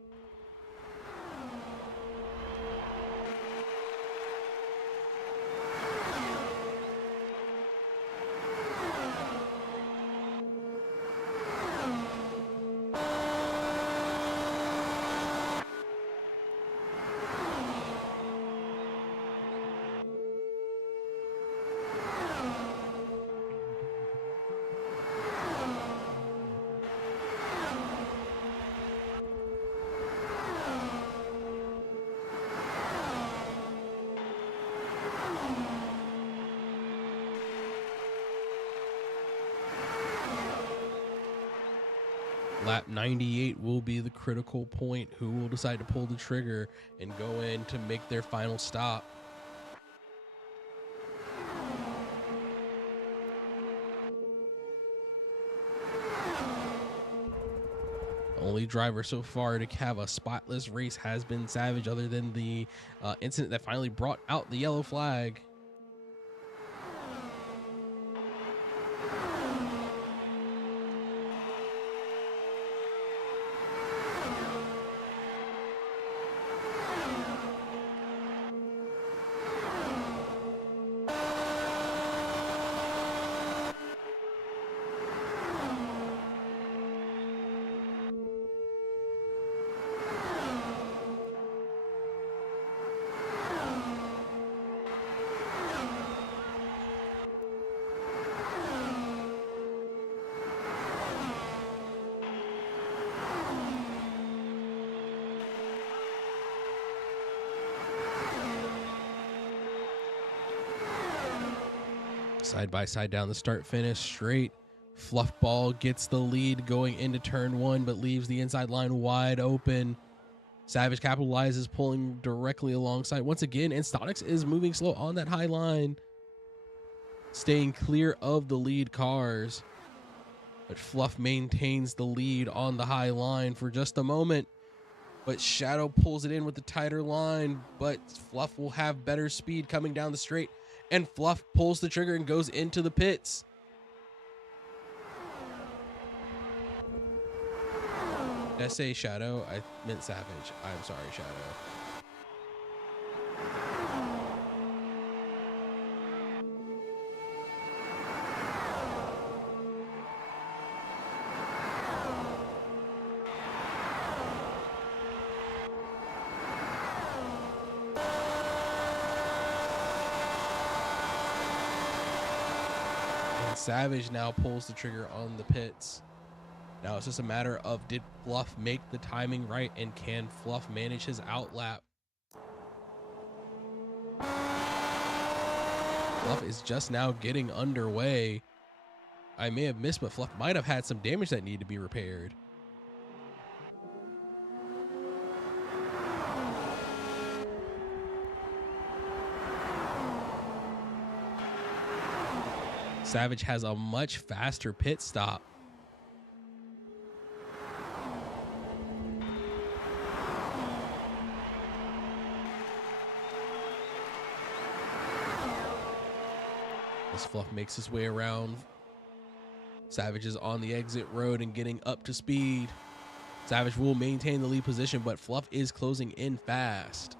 Lap 98 will be the critical point. Who will decide to pull the trigger and go in to make their final stop? Only driver so far to have a spotless race has been Savage, other than the incident that finally brought out the yellow flag. Side by side down the start finish straight. Fluffball gets the lead going into turn one, but leaves the inside line wide open. Savage capitalizes, pulling directly alongside once again, and Stonix is moving slow on that high line, staying clear of the lead cars. But Fluff maintains the lead on the high line for just a moment. But Shadow pulls it in with the tighter line, but Fluff will have better speed coming down the straight. And Fluff pulls the trigger and goes into the pits. Did I say Shadow? I meant Savage. I'm sorry, Shadow. Savage now pulls the trigger on the pits. Now it's just a matter of, did Fluff make the timing right, and can Fluff manage his outlap? Fluff is just now getting underway. I may have missed, but Fluff might have had some damage that needed to be repaired. Savage has a much faster pit stop. As Fluff makes his way around, Savage is on the exit road and getting up to speed. Savage will maintain the lead position, but Fluff is closing in fast.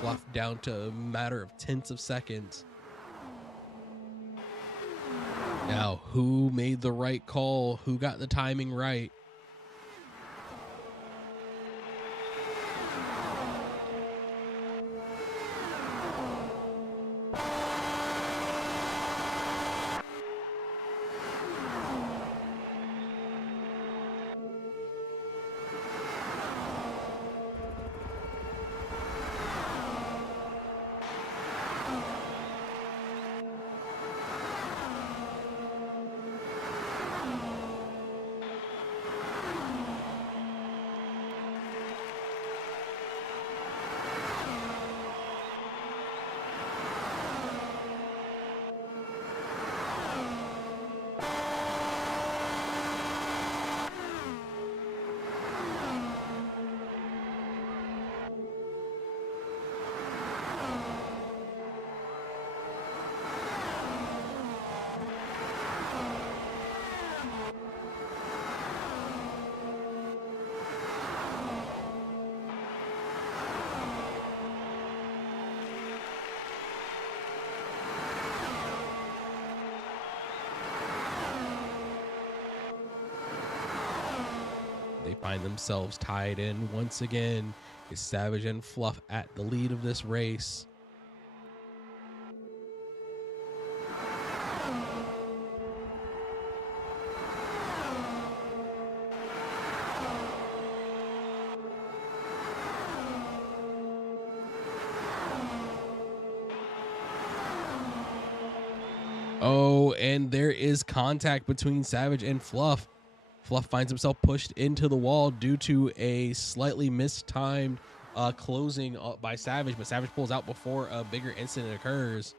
Fluff down to a matter of tenths of seconds. Now, who made the right call? Who got the timing right? They find themselves tied in once again. It's Savage and Fluff at the lead of this race. Oh, and there is contact between Savage and Fluff. Fluff finds himself pushed into the wall due to a slightly mistimed closing by Savage, but Savage pulls out before a bigger incident occurs.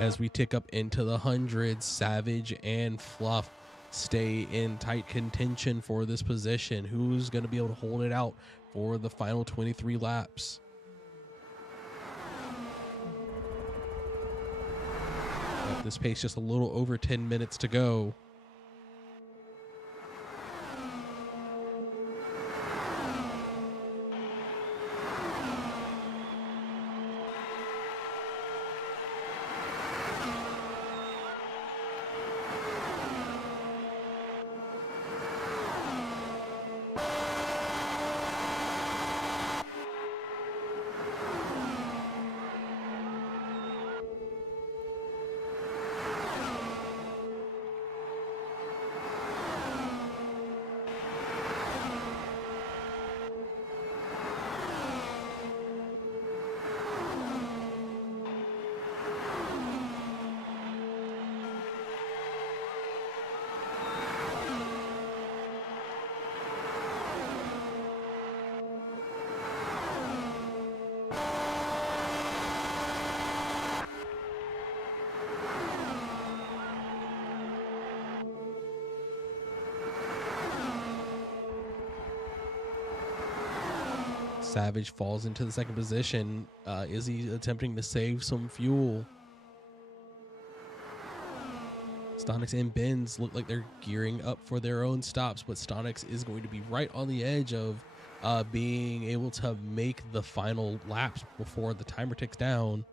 As we tick up into the hundreds, Savage and Fluff stay in tight contention for this position. Who's going to be able to hold it out for the final 23 laps? At this pace, just a little over 10 minutes to go. Savage falls into the second position. Is he attempting to save some fuel? Stonix and Benz look like they're gearing up for their own stops, but Stonix is going to be right on the edge of being able to make the final laps before the timer ticks down.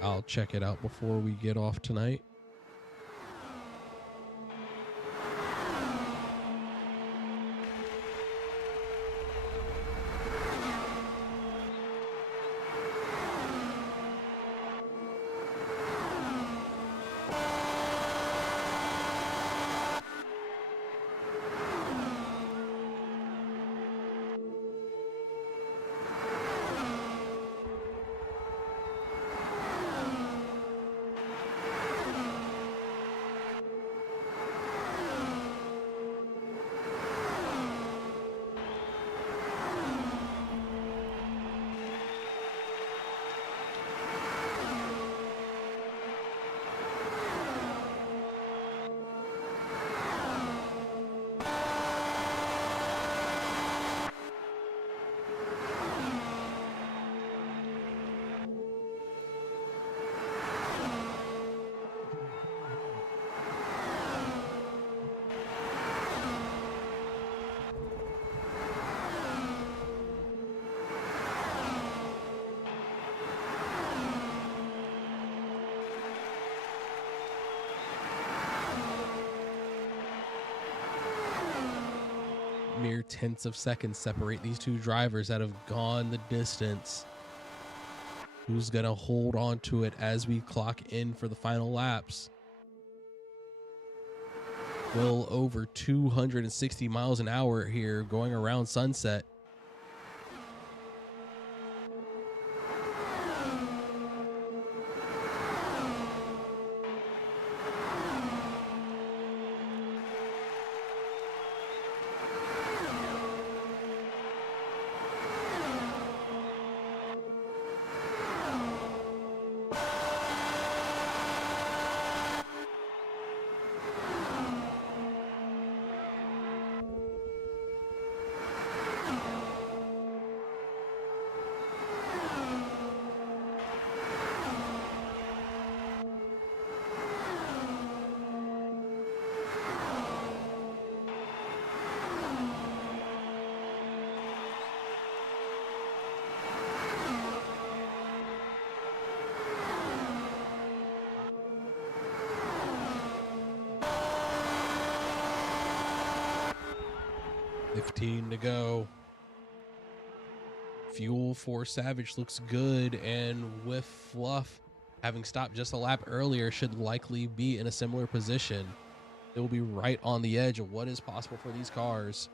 I'll check it out before we get off tonight. mere tenths of seconds separate these two drivers that have gone the distance. Who's going to hold on to it as we clock in for the final laps? Well over 260 miles an hour here going around Sunset. To go. Fuel for Savage looks good, and with Fluff having stopped just a lap earlier should likely be in a similar position. It will be right on the edge of what is possible for these cars.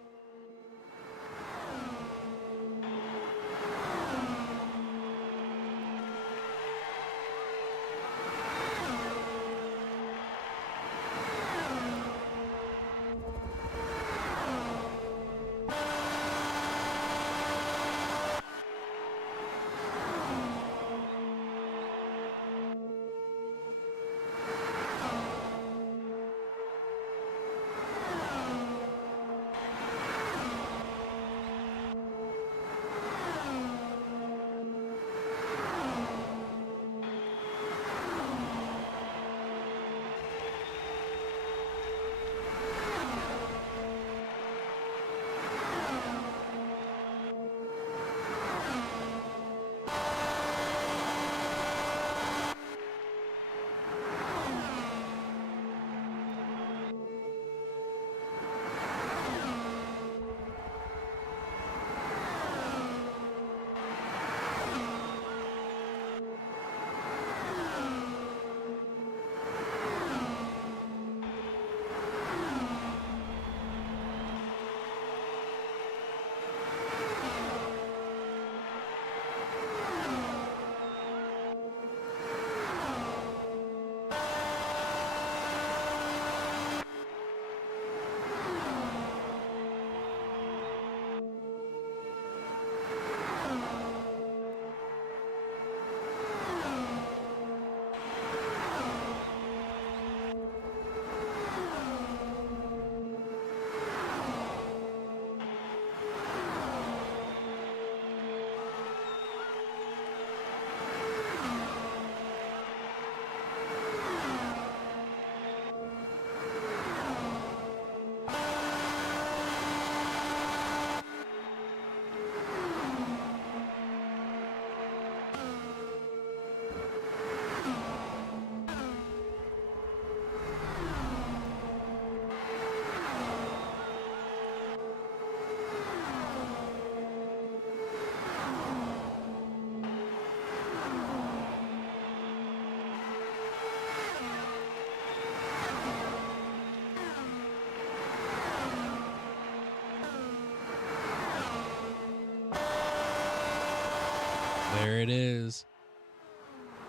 There it is.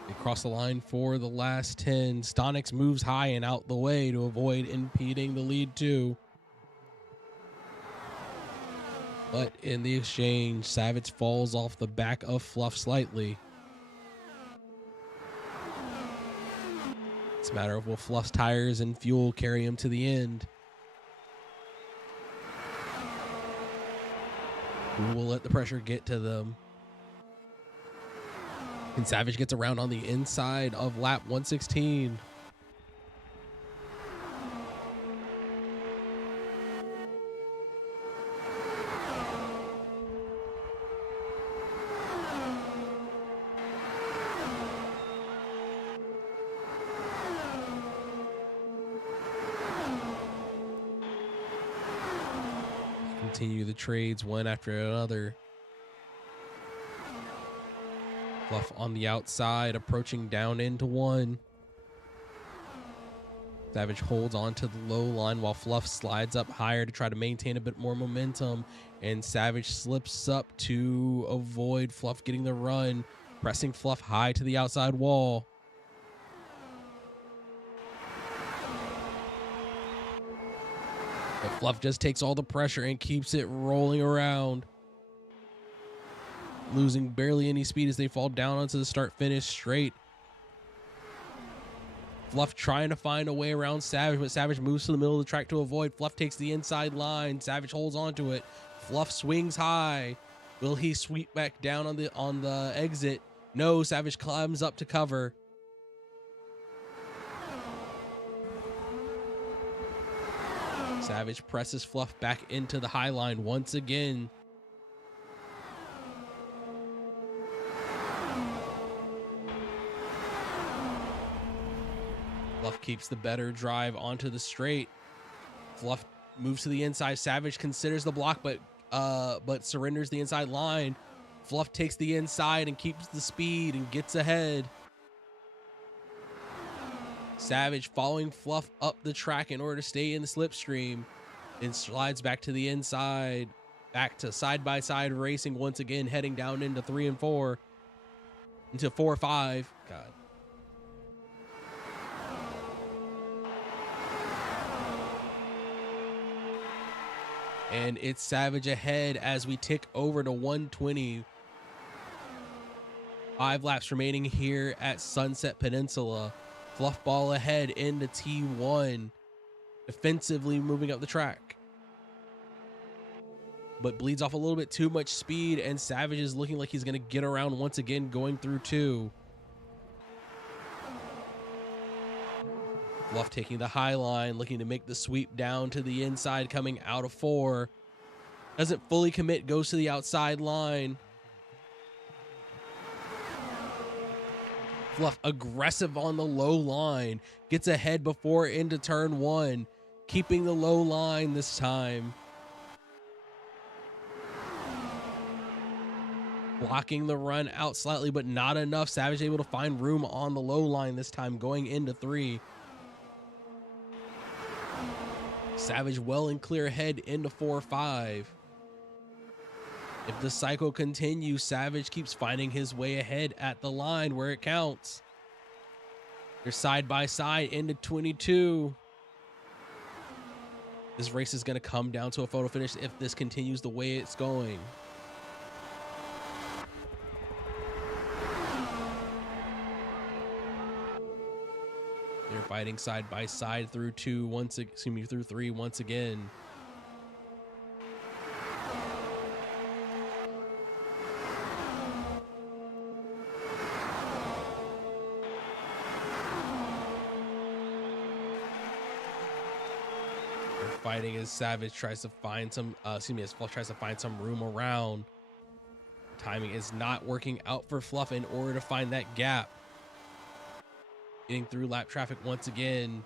They cross the line for the last 10. Stonix moves high and out the way to avoid impeding the lead too. But in the exchange, Savage falls off the back of Fluff slightly. It's a matter of will Fluff's tires and fuel carry him to the end. Who will let the pressure get to them? And Savage gets around on the inside of lap 116. Continue the trades one after another. Fluff on the outside, approaching down into one. Savage holds on to the low line while Fluff slides up higher to try to maintain a bit more momentum. And Savage slips up to avoid Fluff getting the run, pressing Fluff high to the outside wall. But Fluff just takes all the pressure and keeps it rolling around, losing barely any speed as they fall down onto the start-finish straight. Fluff trying to find a way around Savage, but Savage moves to the middle of the track to avoid. Fluff takes the inside line. Savage holds onto it. Fluff swings high. Will he sweep back down on the exit? No, Savage climbs up to cover. Savage presses Fluff back into the high line once again. Fluff keeps the better drive onto the straight. Fluff moves to the inside. Savage considers the block, but surrenders the inside line. Fluff takes the inside and keeps the speed and gets ahead. Savage following Fluff up the track in order to stay in the slipstream, and slides back to the inside, back to side-by-side racing once again, heading down into 3 and 4, into 4, 5. God. And it's Savage ahead as we tick over to 120. 5 laps remaining here at Sunset Peninsula. Fluff ball ahead into T1, defensively moving up the track, but bleeds off a little bit too much speed, and Savage is looking like he's going to get around once again, going through 2. Fluff taking the high line, looking to make the sweep down to the inside, coming out of 4. Doesn't fully commit, goes to the outside line. Fluff aggressive on the low line, gets ahead before into turn 1, keeping the low line this time. Blocking the run out slightly, but not enough. Savage able to find room on the low line this time, going into 3. Savage well and clear ahead into 4, 5. If the cycle continues, Savage keeps finding his way ahead at the line where it counts. They're side by side into 22. This race is going to come down to a photo finish if this continues the way it's going. They're fighting side by side through 3 once again. Fighting as Savage tries to find some, as Fluff tries to find some room around. Timing is not working out for Fluff in order to find that gap. Getting through lap traffic once again.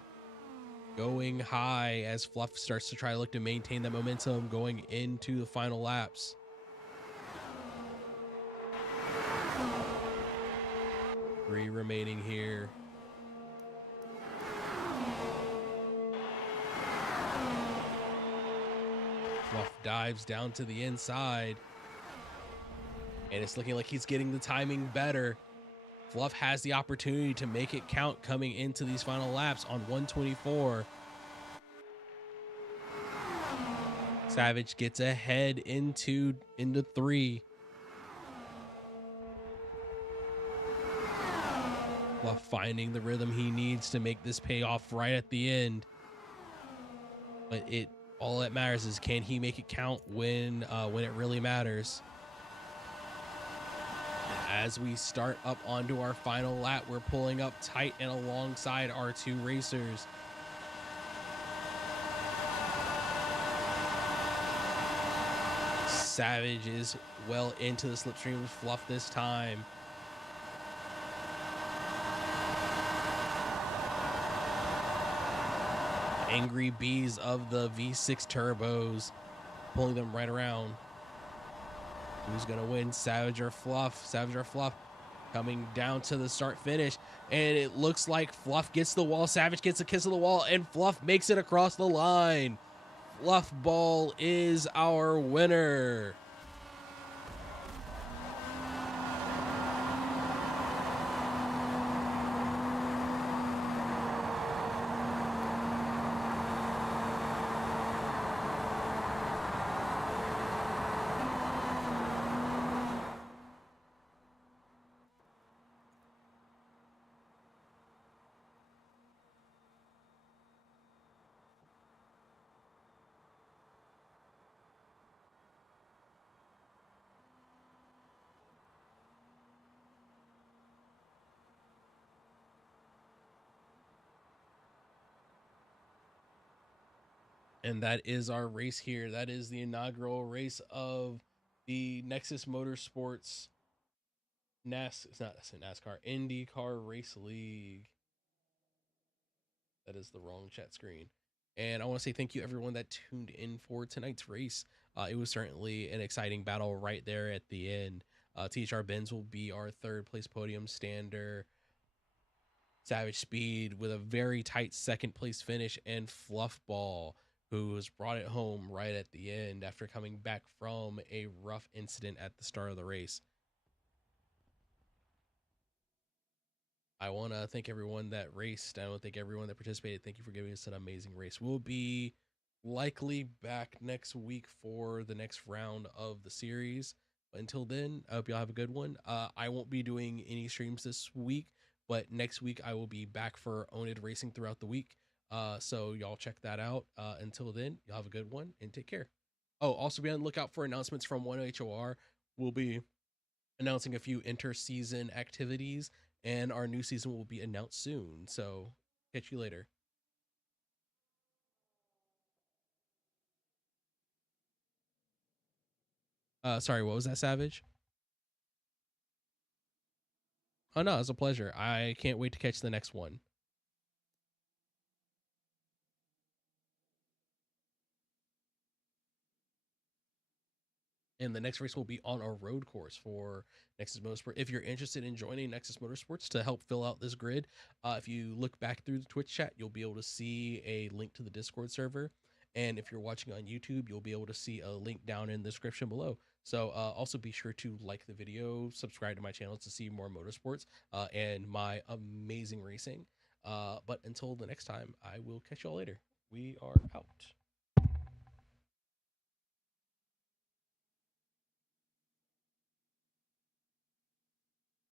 Going high as Fluff starts to try to look to maintain that momentum going into the final laps. Three remaining here. Fluff dives down to the inside, and it's looking like he's getting the timing better. Fluff has the opportunity to make it count coming into these final laps on 124. Savage gets ahead into 3. Fluff finding the rhythm he needs to make this pay off right at the end. But all that matters is, can he make it count when it really matters? As we start up onto our final lap, we're pulling up tight and alongside our 2 racers. Savage is well into the slipstream with Fluff this time. Angry bees of the V6 turbos pulling them right around. Who's going to win, Savage or Fluff? Savage or Fluff coming down to the start finish. And it looks like Fluff gets the wall. Savage gets a kiss of the wall. And Fluff makes it across the line. Fluff Ball is our winner. And that is our race here. That is the inaugural race of the Nexus Motorsports it's not NASCAR, IndyCar Race League. That is the wrong chat screen. And I want to say thank you everyone that tuned in for tonight's race. It was certainly an exciting battle right there at the end. THR Benz will be our third place podium stander. Savage Speed with a very tight second place finish, and Fluffball, who has brought it home right at the end after coming back from a rough incident at the start of the race. I want to thank everyone that raced. I want to thank everyone that participated. Thank you for giving us an amazing race. We'll be likely back next week for the next round of the series. But until then, I hope y'all have a good one. I won't be doing any streams this week, but next week I will be back for Owned Racing throughout the week. So y'all check that out. Until then, y'all have a good one and take care. Oh, also be on the lookout for announcements from 1HOR. We'll be announcing a few inter-season activities, and our new season will be announced soon. So catch you later. Sorry, what was that, Savage? Oh no, it's a pleasure. I can't wait to catch the next one. And the next race will be on a road course for Nexus Motorsport. If you're interested in joining Nexus Motorsports to help fill out this grid, if you look back through the Twitch chat, you'll be able to see a link to the Discord server. And if you're watching on YouTube, you'll be able to see a link down in the description below. So also be sure to like the video, subscribe to my channel to see more motorsports and my amazing racing. But until the next time, I will catch y'all later. We are out.